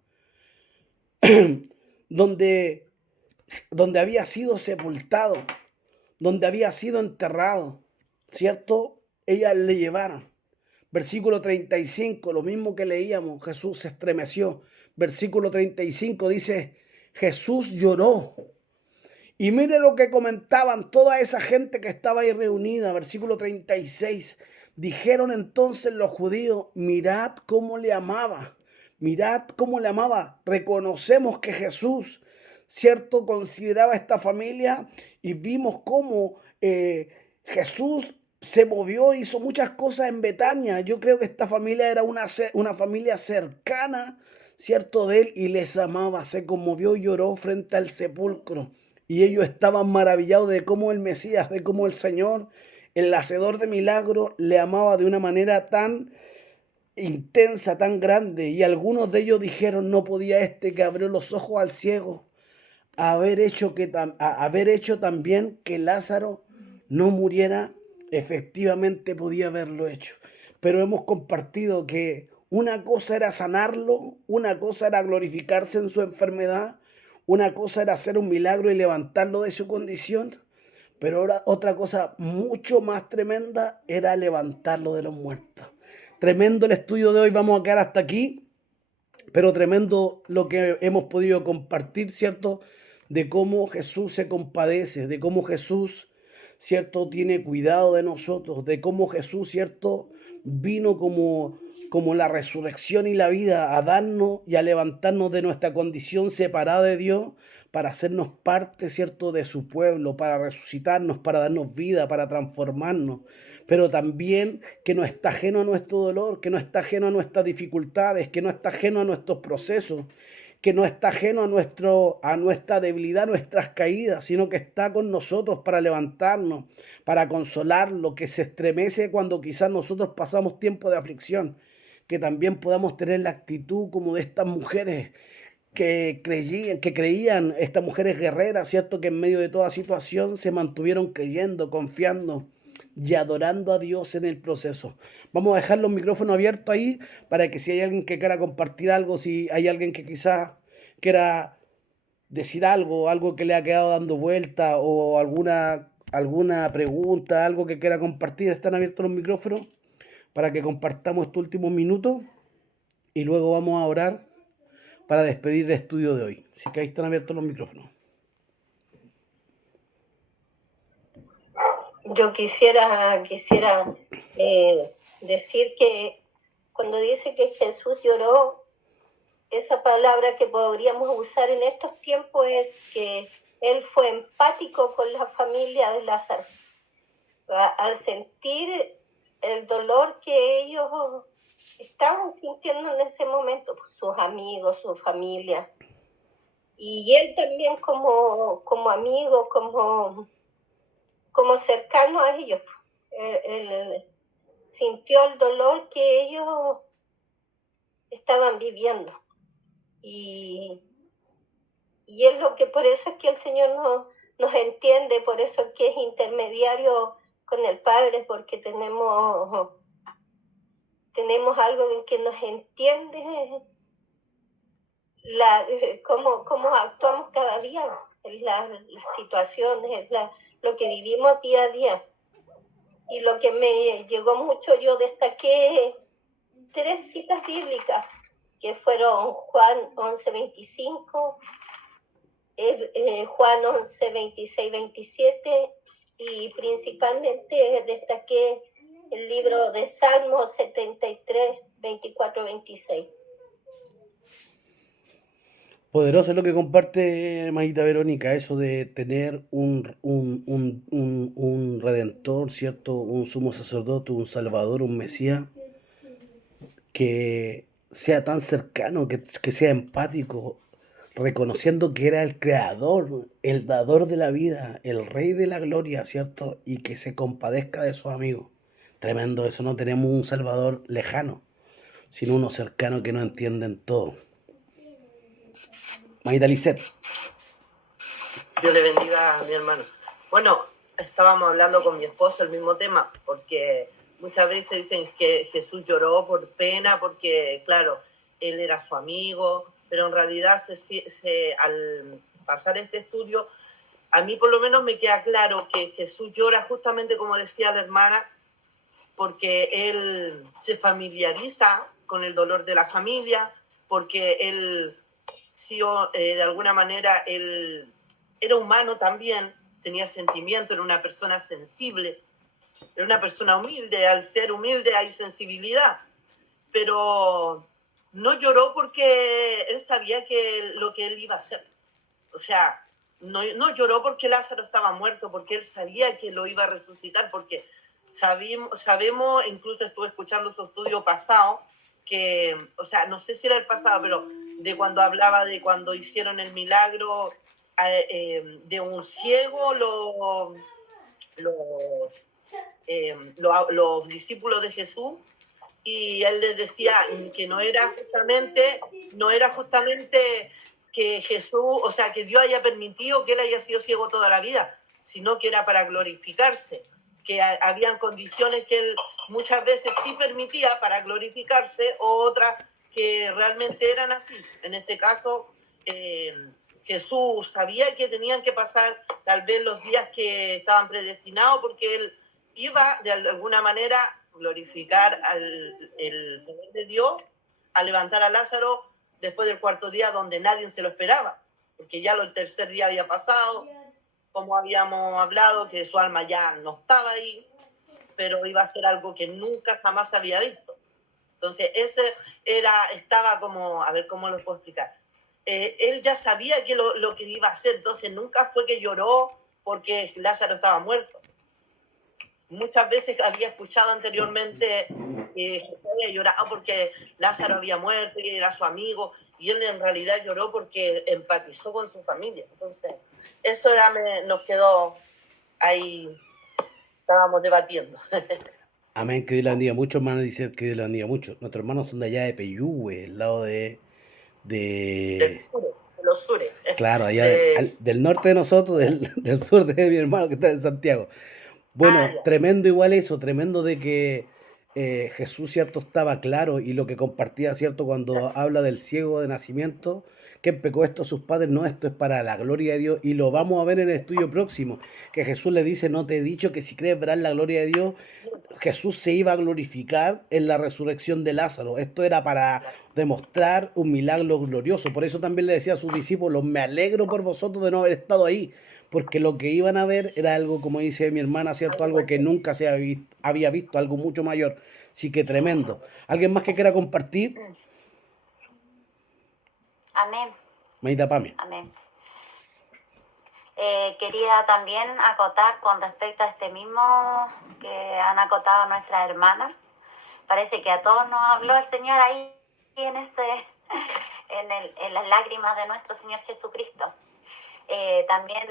donde había sido sepultado, donde había sido enterrado, ¿cierto? Ellas le llevaron. Versículo 35, lo mismo que leíamos, Jesús se estremeció. Versículo 35 dice, Jesús lloró. Y mire lo que comentaban toda esa gente que estaba ahí reunida. Versículo 36, dijeron entonces los judíos, mirad cómo le amaba. Mirad cómo le amaba. Reconocemos que Jesús, ¿cierto?, consideraba esta familia y vimos cómo Jesús se movió, hizo muchas cosas en Betania. Yo creo que esta familia era una familia cercana, ¿cierto?, de él y les amaba. Se conmovió y lloró frente al sepulcro. Y ellos estaban maravillados de cómo el Mesías, de cómo el Señor, el hacedor de milagros, le amaba de una manera tan intensa, tan grande. Y algunos de ellos dijeron, no podía este que abrió los ojos al ciego haber hecho también que Lázaro no muriera. Efectivamente podía haberlo hecho. Pero hemos compartido que una cosa era sanarlo, una cosa era glorificarse en su enfermedad, una cosa era hacer un milagro y levantarlo de su condición, pero ahora otra cosa mucho más tremenda era levantarlo de los muertos. Tremendo el estudio de hoy, vamos a quedar hasta aquí, pero tremendo lo que hemos podido compartir, ¿cierto? De cómo Jesús se compadece, de cómo Jesús, ¿cierto?, tiene cuidado de nosotros, de cómo Jesús, ¿cierto?, vino como la resurrección y la vida a darnos y a levantarnos de nuestra condición separada de Dios para hacernos parte, ¿cierto?, de su pueblo, para resucitarnos, para darnos vida, para transformarnos, pero también que no está ajeno a nuestro dolor, que no está ajeno a nuestras dificultades, que no está ajeno a nuestros procesos, que no está ajeno a nuestra debilidad, nuestras caídas, sino que está con nosotros para levantarnos, para consolarlo, que se estremece cuando quizás nosotros pasamos tiempo de aflicción, que también podamos tener la actitud como de estas mujeres que creían, estas mujeres guerreras, ¿cierto?, que en medio de toda situación se mantuvieron creyendo, confiando y adorando a Dios en el proceso. Vamos a dejar los micrófonos abiertos ahí para que si hay alguien que quiera compartir algo, si hay alguien que quizás quiera decir algo que le ha quedado dando vuelta o alguna pregunta, algo que quiera compartir, están abiertos los micrófonos para que compartamos estos últimos minutos y luego vamos a orar para despedir el estudio de hoy. Así que ahí están abiertos los micrófonos. Yo quisiera decir que cuando dice que Jesús lloró, esa palabra que podríamos usar en estos tiempos es que él fue empático con la familia de Lázaro. Al sentir el dolor que ellos estaban sintiendo en ese momento, pues, sus amigos, su familia, y él también como amigo, como cercano a ellos, él sintió el dolor que ellos estaban viviendo. Y es lo que, por eso es que el Señor nos entiende, por eso es que es intermediario con el Padre, porque tenemos algo en que nos entiende cómo actuamos cada día, las situaciones, lo que vivimos día a día. Y lo que me llegó mucho, yo destaqué 3 citas bíblicas, que fueron Juan 11:25, Juan 11:26-27, y principalmente destaqué el libro de Salmos 73:24-26. Poderoso es lo que comparte hermanita Verónica, eso de tener un redentor, ¿cierto? Un sumo sacerdote, un salvador, un mesías, que sea tan cercano, que sea empático, reconociendo que era el creador, el dador de la vida, el rey de la gloria, ¿cierto? Y que se compadezca de sus amigos. Tremendo eso, no tenemos un salvador lejano. sino unos cercanos que no entienden todo. Maida Lisset. Dios le bendiga a mi hermano. Bueno, estábamos hablando con mi esposo el mismo tema, porque muchas veces dicen que Jesús lloró por pena, porque, claro, él era su amigo, pero en realidad al pasar este estudio, a mí por lo menos me queda claro que Jesús llora justamente como decía la hermana, porque él se familiariza con el dolor de la familia, porque él, de alguna manera, él era humano también, tenía sentimiento, era una persona sensible, era una persona humilde. Al ser humilde hay sensibilidad, pero no lloró porque él sabía lo que él iba a hacer. O sea, no lloró porque Lázaro estaba muerto, porque él sabía que lo iba a resucitar, porque sabemos, incluso estuve escuchando su estudio pasado, que, o sea, no sé si era el pasado, pero de cuando hablaba de cuando hicieron el milagro de un ciego, los discípulos de Jesús, y él les decía que no era justamente que Jesús, o sea, que Dios haya permitido que él haya sido ciego toda la vida, sino que era para glorificarse, que habían condiciones que él muchas veces sí permitía para glorificarse, o otras que realmente eran así. En este caso, Jesús sabía que tenían que pasar tal vez los días que estaban predestinados, porque él iba de alguna manera glorificar el poder de Dios a levantar a Lázaro después del cuarto día, donde nadie se lo esperaba, porque ya el tercer día había pasado, como habíamos hablado, que su alma ya no estaba ahí, pero iba a ser algo que nunca jamás había visto. Entonces estaba como, a ver cómo lo puedo explicar. Él ya sabía que lo que iba a hacer, entonces nunca fue que lloró porque Lázaro estaba muerto. Muchas veces había escuchado anteriormente que Jesús había llorado porque Lázaro había muerto y era su amigo, y él en realidad lloró porque empatizó con su familia. Entonces, eso nos quedó ahí, estábamos debatiendo. Amén, que Dios la bendiga mucho, hermano, dice que Dios la bendiga mucho. Nuestros hermanos son de allá de Peyúgue, el lado de De los sures. claro, allá del norte de nosotros, del sur de mi hermano que está en Santiago. Bueno, tremendo igual eso, tremendo de que Jesús, cierto, estaba claro y lo que compartía, cierto, cuando habla del ciego de nacimiento, que pecó esto a sus padres, no, esto es para la gloria de Dios, y lo vamos a ver en el estudio próximo, que Jesús le dice, no te he dicho que si crees verás la gloria de Dios. Jesús se iba a glorificar en la resurrección de Lázaro. Esto era para demostrar un milagro glorioso. Por eso también le decía a sus discípulos, me alegro por vosotros de no haber estado ahí, porque lo que iban a ver era algo, como dice mi hermana, ¿cierto? Algo que nunca se había visto, algo mucho mayor. Sí que tremendo. ¿Alguien más que quiera compartir? Amén. Maida Pame. Amén. Quería también acotar con respecto a este mismo que han acotado nuestras hermanas. Parece que a todos nos habló el Señor ahí en las lágrimas de nuestro Señor Jesucristo. También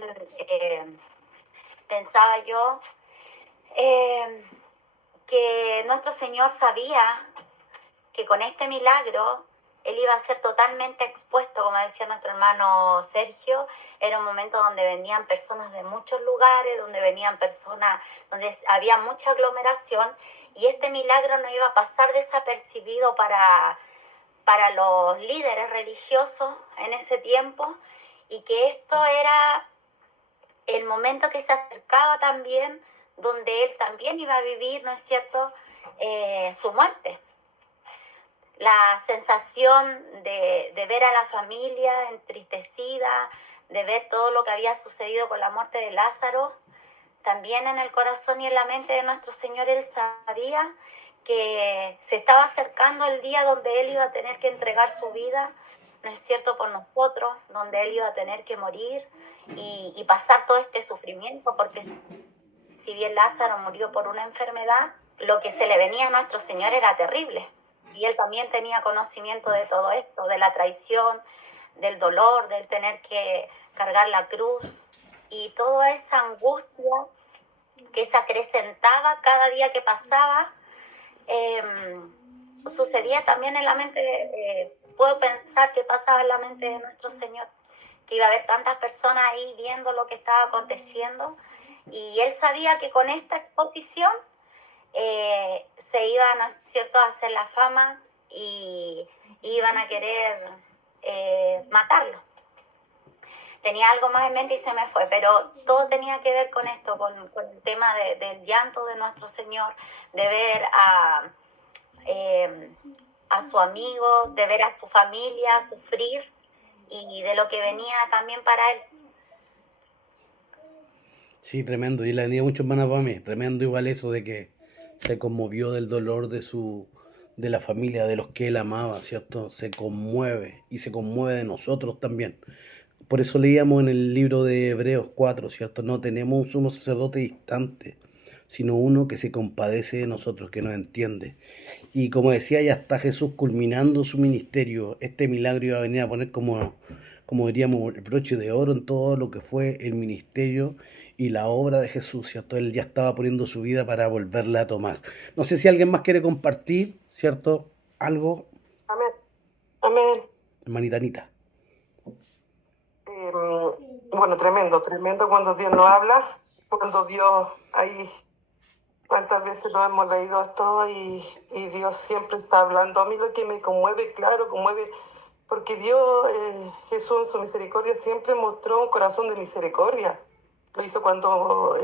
pensaba yo que nuestro Señor sabía que con este milagro Él iba a ser totalmente expuesto, como decía nuestro hermano Sergio. Era un momento donde venían personas de muchos lugares, donde venían personas, donde había mucha aglomeración, y este milagro no iba a pasar desapercibido para los líderes religiosos en ese tiempo, y que esto era el momento que se acercaba también, donde Él también iba a vivir, ¿no es cierto?, su muerte. La sensación de ver a la familia entristecida, de ver todo lo que había sucedido con la muerte de Lázaro, también en el corazón y en la mente de nuestro Señor, Él sabía que se estaba acercando el día donde Él iba a tener que entregar su vida, ¿no es cierto?, por nosotros, donde Él iba a tener que morir y pasar todo este sufrimiento, porque si bien Lázaro murió por una enfermedad, lo que se le venía a nuestro Señor era terrible. Y Él también tenía conocimiento de todo esto, de la traición, del dolor, del tener que cargar la cruz, y toda esa angustia que se acrecentaba cada día que pasaba. sucedía también en la mente, puedo pensar que pasaba en la mente de nuestro Señor, que iba a haber tantas personas ahí viendo lo que estaba aconteciendo, y él sabía que con esta exposición se iba, ¿no es cierto?, a hacer la fama y iban a querer matarlo. Tenía algo más en mente y se me fue, pero todo tenía que ver con esto, con el tema del llanto de nuestro Señor, de ver a su amigo, de ver a su familia sufrir y de lo que venía también para él. Sí, tremendo. Y le tenía mucho hermana para mí. Tremendo igual eso de que se conmovió del dolor de la familia, de los que él amaba, ¿cierto? Se conmueve y se conmueve de nosotros también. Por eso leíamos en el libro de Hebreos 4, ¿cierto? No tenemos un sumo sacerdote distante, sino uno que se compadece de nosotros, que nos entiende. Y como decía, ya está Jesús culminando su ministerio. Este milagro iba a venir a poner como diríamos, el broche de oro en todo lo que fue el ministerio y la obra de Jesús, ¿cierto? Él ya estaba poniendo su vida para volverla a tomar. No sé si alguien más quiere compartir, ¿cierto? Algo, Amén. Amén. hermanita Anita. Bueno, tremendo cuando Dios nos habla, cuando Dios ahí, cuántas veces nos hemos leído esto y Dios siempre está hablando. A mí lo que me conmueve, claro, conmueve, porque Dios, Jesús en su misericordia siempre mostró un corazón de misericordia. Lo hizo cuando,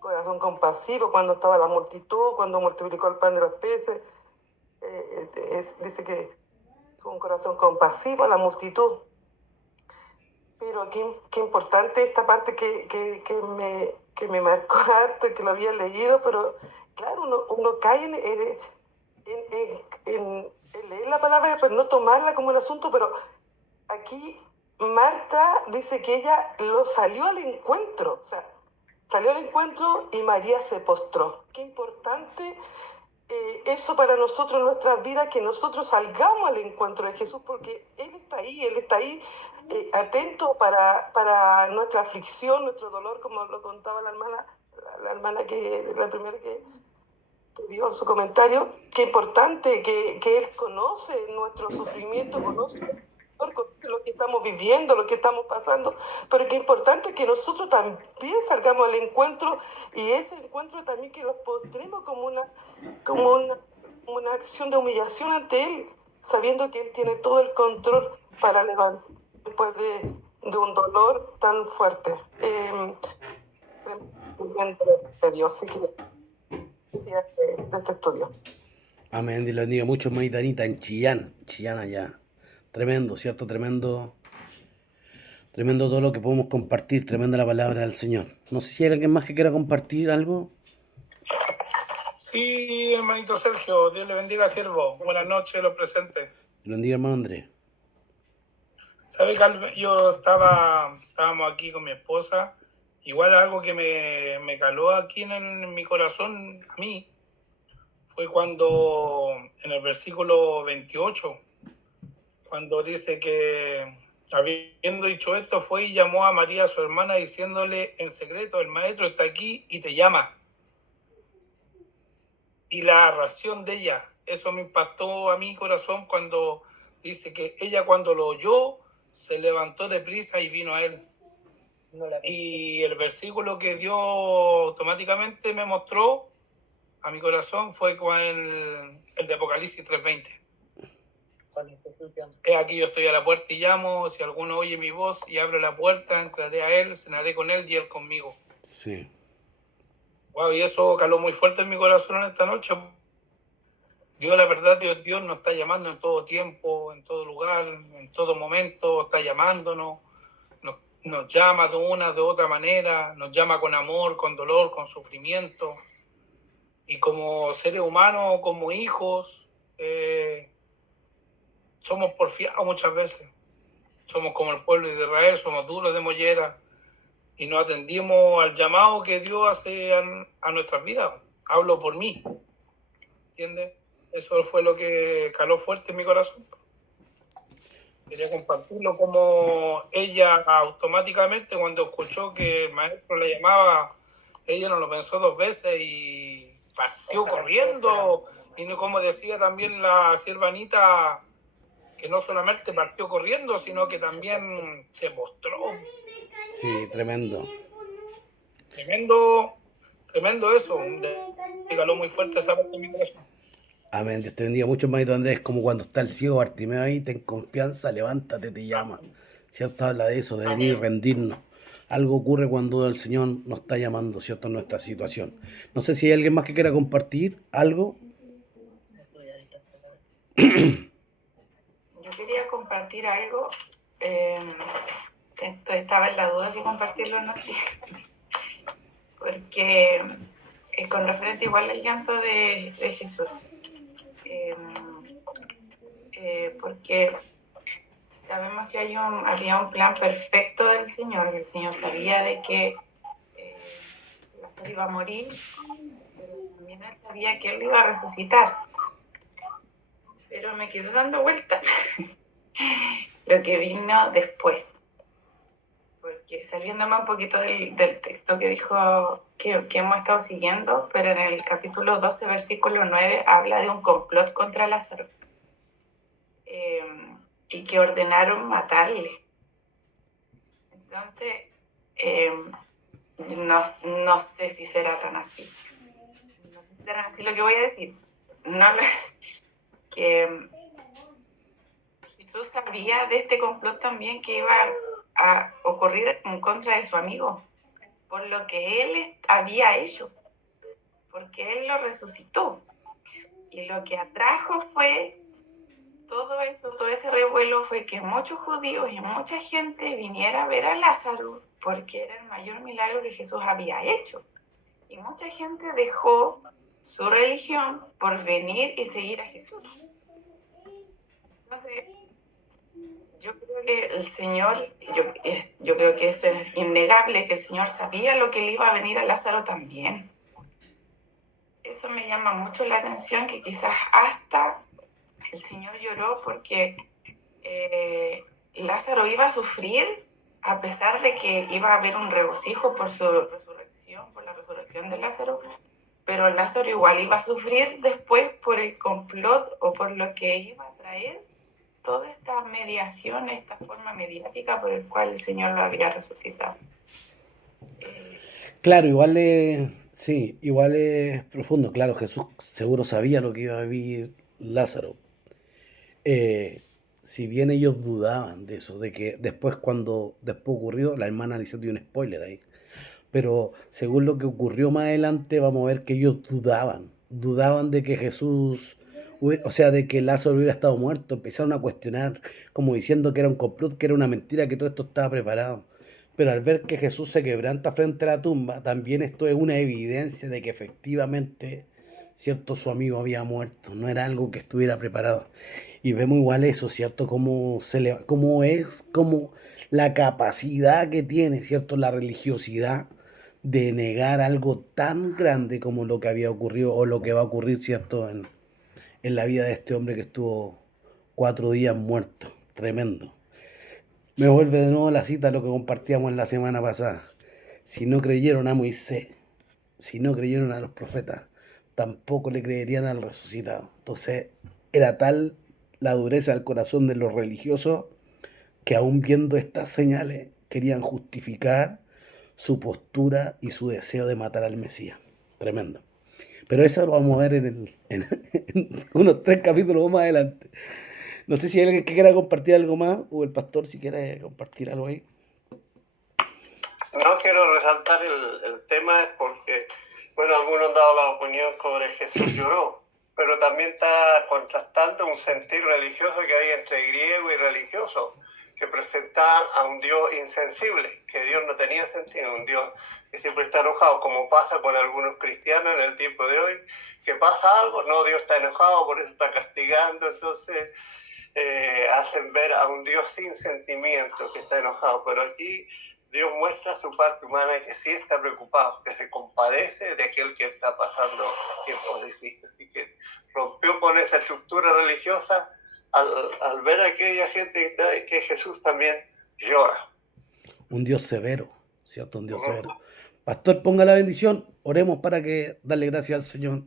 corazón compasivo, cuando estaba la multitud, cuando multiplicó el pan de los peces. Dice que tuvo un corazón compasivo a la multitud. Pero qué importante esta parte que me marcó harto, que lo había leído, pero claro, uno cae en leer la palabra, pero no tomarla como un asunto, pero aquí Marta dice que ella lo salió al encuentro, o sea, salió al encuentro y María se postró. Qué importante eso para nosotros en nuestras vidas, que nosotros salgamos al encuentro de Jesús, porque Él está ahí atento para nuestra aflicción, nuestro dolor, como lo contaba la hermana la primera que dio su comentario. Qué importante que Él conoce nuestro sufrimiento, conoce lo que estamos viviendo, lo que estamos pasando, pero qué importante que nosotros también salgamos al encuentro, y ese encuentro también que los postremos como una acción de humillación ante Él, sabiendo que Él tiene todo el control para levantar después de un dolor tan fuerte. De Dios, así que de este estudio. Amén, Dios le bendiga mucho, hermanita Anita, en Chillán allá. Tremendo, ¿cierto? Tremendo todo lo que podemos compartir, tremenda la palabra del Señor. No sé si hay alguien más que quiera compartir algo. Sí, hermanito Sergio, Dios le bendiga, siervo. Buenas noches, los presentes. Dios le bendiga, hermano Andrés. ¿Sabe que yo estábamos aquí con mi esposa? Igual algo que me caló aquí en mi corazón, a mí, fue cuando en el versículo 28, cuando dice que habiendo dicho esto, fue y llamó a María, su hermana, diciéndole en secreto: el maestro está aquí y te llama. Y la reacción de ella, eso me impactó a mi corazón cuando dice que ella, cuando lo oyó, se levantó deprisa y vino a él. Y el versículo que Dios automáticamente me mostró a mi corazón fue con el de Apocalipsis 3:20. He aquí, yo estoy a la puerta y llamo. Si alguno oye mi voz y abre la puerta, entraré a él, cenaré con él y él conmigo. Sí. Wow, y eso caló muy fuerte en mi corazón en esta noche. Dios, la verdad, Dios nos está llamando en todo tiempo, en todo lugar, en todo momento. Está llamándonos, nos llama de una, de otra manera, nos llama con amor, con dolor, con sufrimiento. Y como seres humanos, como hijos, somos porfiados muchas veces. Somos como el pueblo de Israel, somos duros de mollera y no atendimos al llamado que Dios hace a nuestras vidas. Hablo por mí, ¿entiendes? Eso fue lo que caló fuerte en mi corazón. Quería compartirlo, como ella automáticamente, cuando escuchó que el maestro la llamaba, ella no lo pensó dos veces y partió corriendo, y no, como decía también la sierva Anita, que no solamente partió corriendo, sino que también se postró. Sí, tremendo. Tremendo eso. Me caló muy fuerte esa parte de mi corazón. Amén. Dios te bendiga mucho, hermanito Andrés. Como cuando está el ciego Bartimeo ahí, ten confianza, levántate, te llama. ¿Cierto? Habla de eso, de venir y rendirnos. Algo ocurre cuando el Señor nos está llamando, ¿cierto? En nuestra situación. No sé si hay alguien más que quiera compartir algo. Yo quería compartir algo. Estaba en la duda si compartirlo o no, sí. Porque con referente igual al llanto de Jesús. Porque sabemos que había un plan perfecto del Señor. El Señor sabía de que Lázaro iba a morir, pero también él sabía que él iba a resucitar. Pero me quedó dando vuelta lo que vino después. Porque saliéndome un poquito del texto que dijo que hemos estado siguiendo, pero en el capítulo 12, versículo 9, habla de un complot contra Lázaro. Y que ordenaron matarle. Entonces, no sé si será tan así. No sé si será así lo que voy a decir. Que Jesús sabía de este complot también que iba a ocurrir en contra de su amigo, por lo que él había hecho, porque él lo resucitó. Y lo que atrajo fue todo eso, todo ese revuelo, fue que muchos judíos y mucha gente viniera a ver a Lázaro, porque era el mayor milagro que Jesús había hecho. Y mucha gente dejó su religión por venir y seguir a Jesús. Entonces, yo creo que el Señor, yo creo que eso es innegable, que el Señor sabía lo que le iba a venir a Lázaro también. Eso me llama mucho la atención, que quizás hasta el Señor lloró porque Lázaro iba a sufrir, a pesar de que iba a haber un regocijo por su resurrección, por la resurrección de Lázaro, pero Lázaro igual iba a sufrir después por el complot o por lo que iba a traer toda esta mediación, esta forma mediática por el cual el Señor lo había resucitado. Claro, igual es profundo. Claro, Jesús seguro sabía lo que iba a vivir Lázaro. Si bien ellos dudaban de eso, de que después ocurrió, la hermana le hizo un spoiler ahí, pero según lo que ocurrió más adelante, vamos a ver que ellos dudaban de que Jesús, o sea, de que Lázaro hubiera estado muerto, empezaron a cuestionar, como diciendo que era un complot, que era una mentira, que todo esto estaba preparado. Pero al ver que Jesús se quebranta frente a la tumba, también esto es una evidencia de que efectivamente, cierto, su amigo había muerto, no era algo que estuviera preparado. Y vemos igual eso, ¿cierto? Cómo la capacidad que tiene, ¿cierto? La religiosidad de negar algo tan grande como lo que había ocurrido o lo que va a ocurrir, ¿cierto? En la vida de este hombre que estuvo 4 días muerto. Tremendo. Me vuelve de nuevo la cita, lo que compartíamos en la semana pasada. Si no creyeron a Moisés, si no creyeron a los profetas, tampoco le creerían al resucitado. Entonces, era tal la dureza del corazón de los religiosos que aún viendo estas señales querían justificar su postura y su deseo de matar al Mesías. Tremendo. Pero eso lo vamos a ver en unos 3 capítulos más adelante. No sé si hay alguien que quiera compartir algo más, o el pastor si quiere compartir algo ahí. No quiero resaltar el tema es porque, bueno, algunos han dado la opinión sobre Jesús lloró, pero también está contrastando un sentir religioso que hay entre griego y religioso, que presentaban a un Dios insensible, que Dios no tenía sentido, un Dios que siempre está enojado, como pasa con algunos cristianos en el tiempo de hoy, que pasa algo, no, Dios está enojado, por eso está castigando, entonces hacen ver a un Dios sin sentimiento, que está enojado, pero aquí Dios muestra su parte humana y que sí está preocupado, que se compadece de aquel que está pasando tiempos difíciles, así que rompió con esa estructura religiosa al ver a aquella gente que Jesús también llora. Un Dios severo, ¿cierto? Un Dios severo. Pastor, ponga la bendición. Oremos para que darle gracias al Señor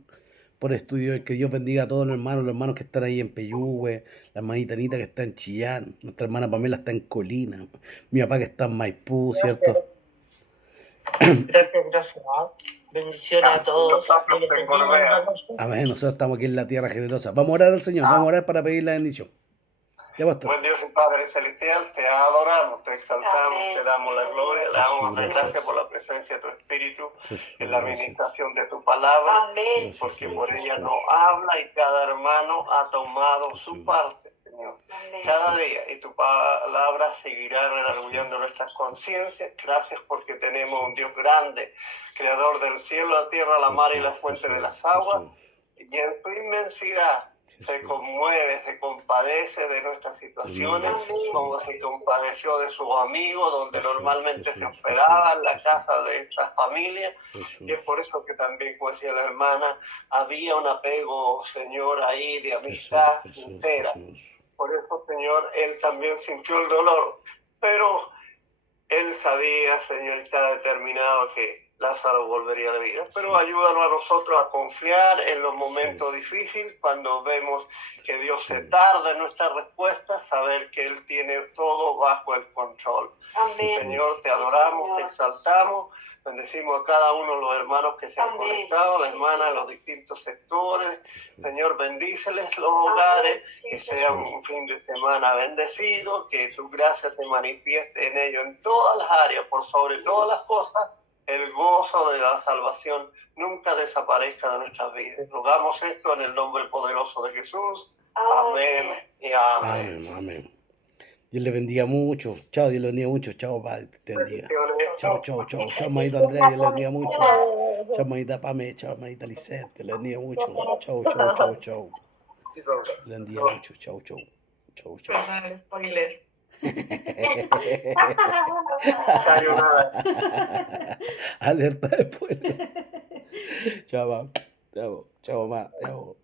por el estudio y que Dios bendiga a todos los hermanos que están ahí en Peyúgue, la hermanita Anita que está en Chillán, nuestra hermana Pamela está en Colina, mi papá que está en Maipú, ¿cierto? Gracias. Bendiciones a todos. Amén, nosotros estamos aquí en la tierra generosa. Vamos a orar al Señor, vamos a orar para pedir la bendición. Ya, pastor. Buen Dios y Padre Celestial, te adoramos, te exaltamos, Amén. te damos la gloria, le damos las Gracias. gracias por la presencia de tu Espíritu Jesús, en la gracias. administración de tu palabra, Amén. porque Señor por ella Jesús. nos habla y cada hermano ha tomado su Jesús. parte, Señor. Amén. Cada día, y tu palabra seguirá redarguyendo nuestras conciencias. Gracias porque tenemos un Dios grande, creador del cielo, la tierra, la mar y la fuente de las aguas, y en su inmensidad se conmueve, se compadece de nuestras situaciones, como se compadeció de sus amigos, donde normalmente se hospedaba en la casa de esta familia. Y es por eso que también, como decía la hermana, había un apego, Señor, ahí de amistad sincera. Por eso, Señor, él también sintió el dolor, pero él sabía, Señor, está determinado que Lázaro volvería a la vida. Pero ayúdanos a nosotros a confiar en los momentos difíciles, cuando vemos que Dios se tarda en nuestra respuesta, saber que Él tiene todo bajo el control. Amén. Señor, te adoramos, te exaltamos, bendecimos a cada uno de los hermanos que se han conectado, las hermanas en los distintos sectores. Señor, bendíceles los hogares, que sea un fin de semana bendecido, que tu gracia se manifieste en ellos en todas las áreas, por sobre todas las cosas. El gozo de la salvación nunca desaparezca de nuestras vidas. Rogamos esto en el nombre poderoso de Jesús. Amén y amén. Amén, amén. Dios le bendiga mucho. Chao, Dios le bendiga mucho. Chao, Padre, te bendiga. Chao, chao, chao. Chao, hermanita Andrea, Dios le bendiga mucho. Chao, hermanita Pame, chao, hermanita Lisette, Dios le bendiga mucho. Chao, chao, chao, chao. Le bendiga mucho. Chao, chao. Chao, chao. Perdón el spoiler. Alerta después. Chao, mamá. Chao, chao, mamá. Chao.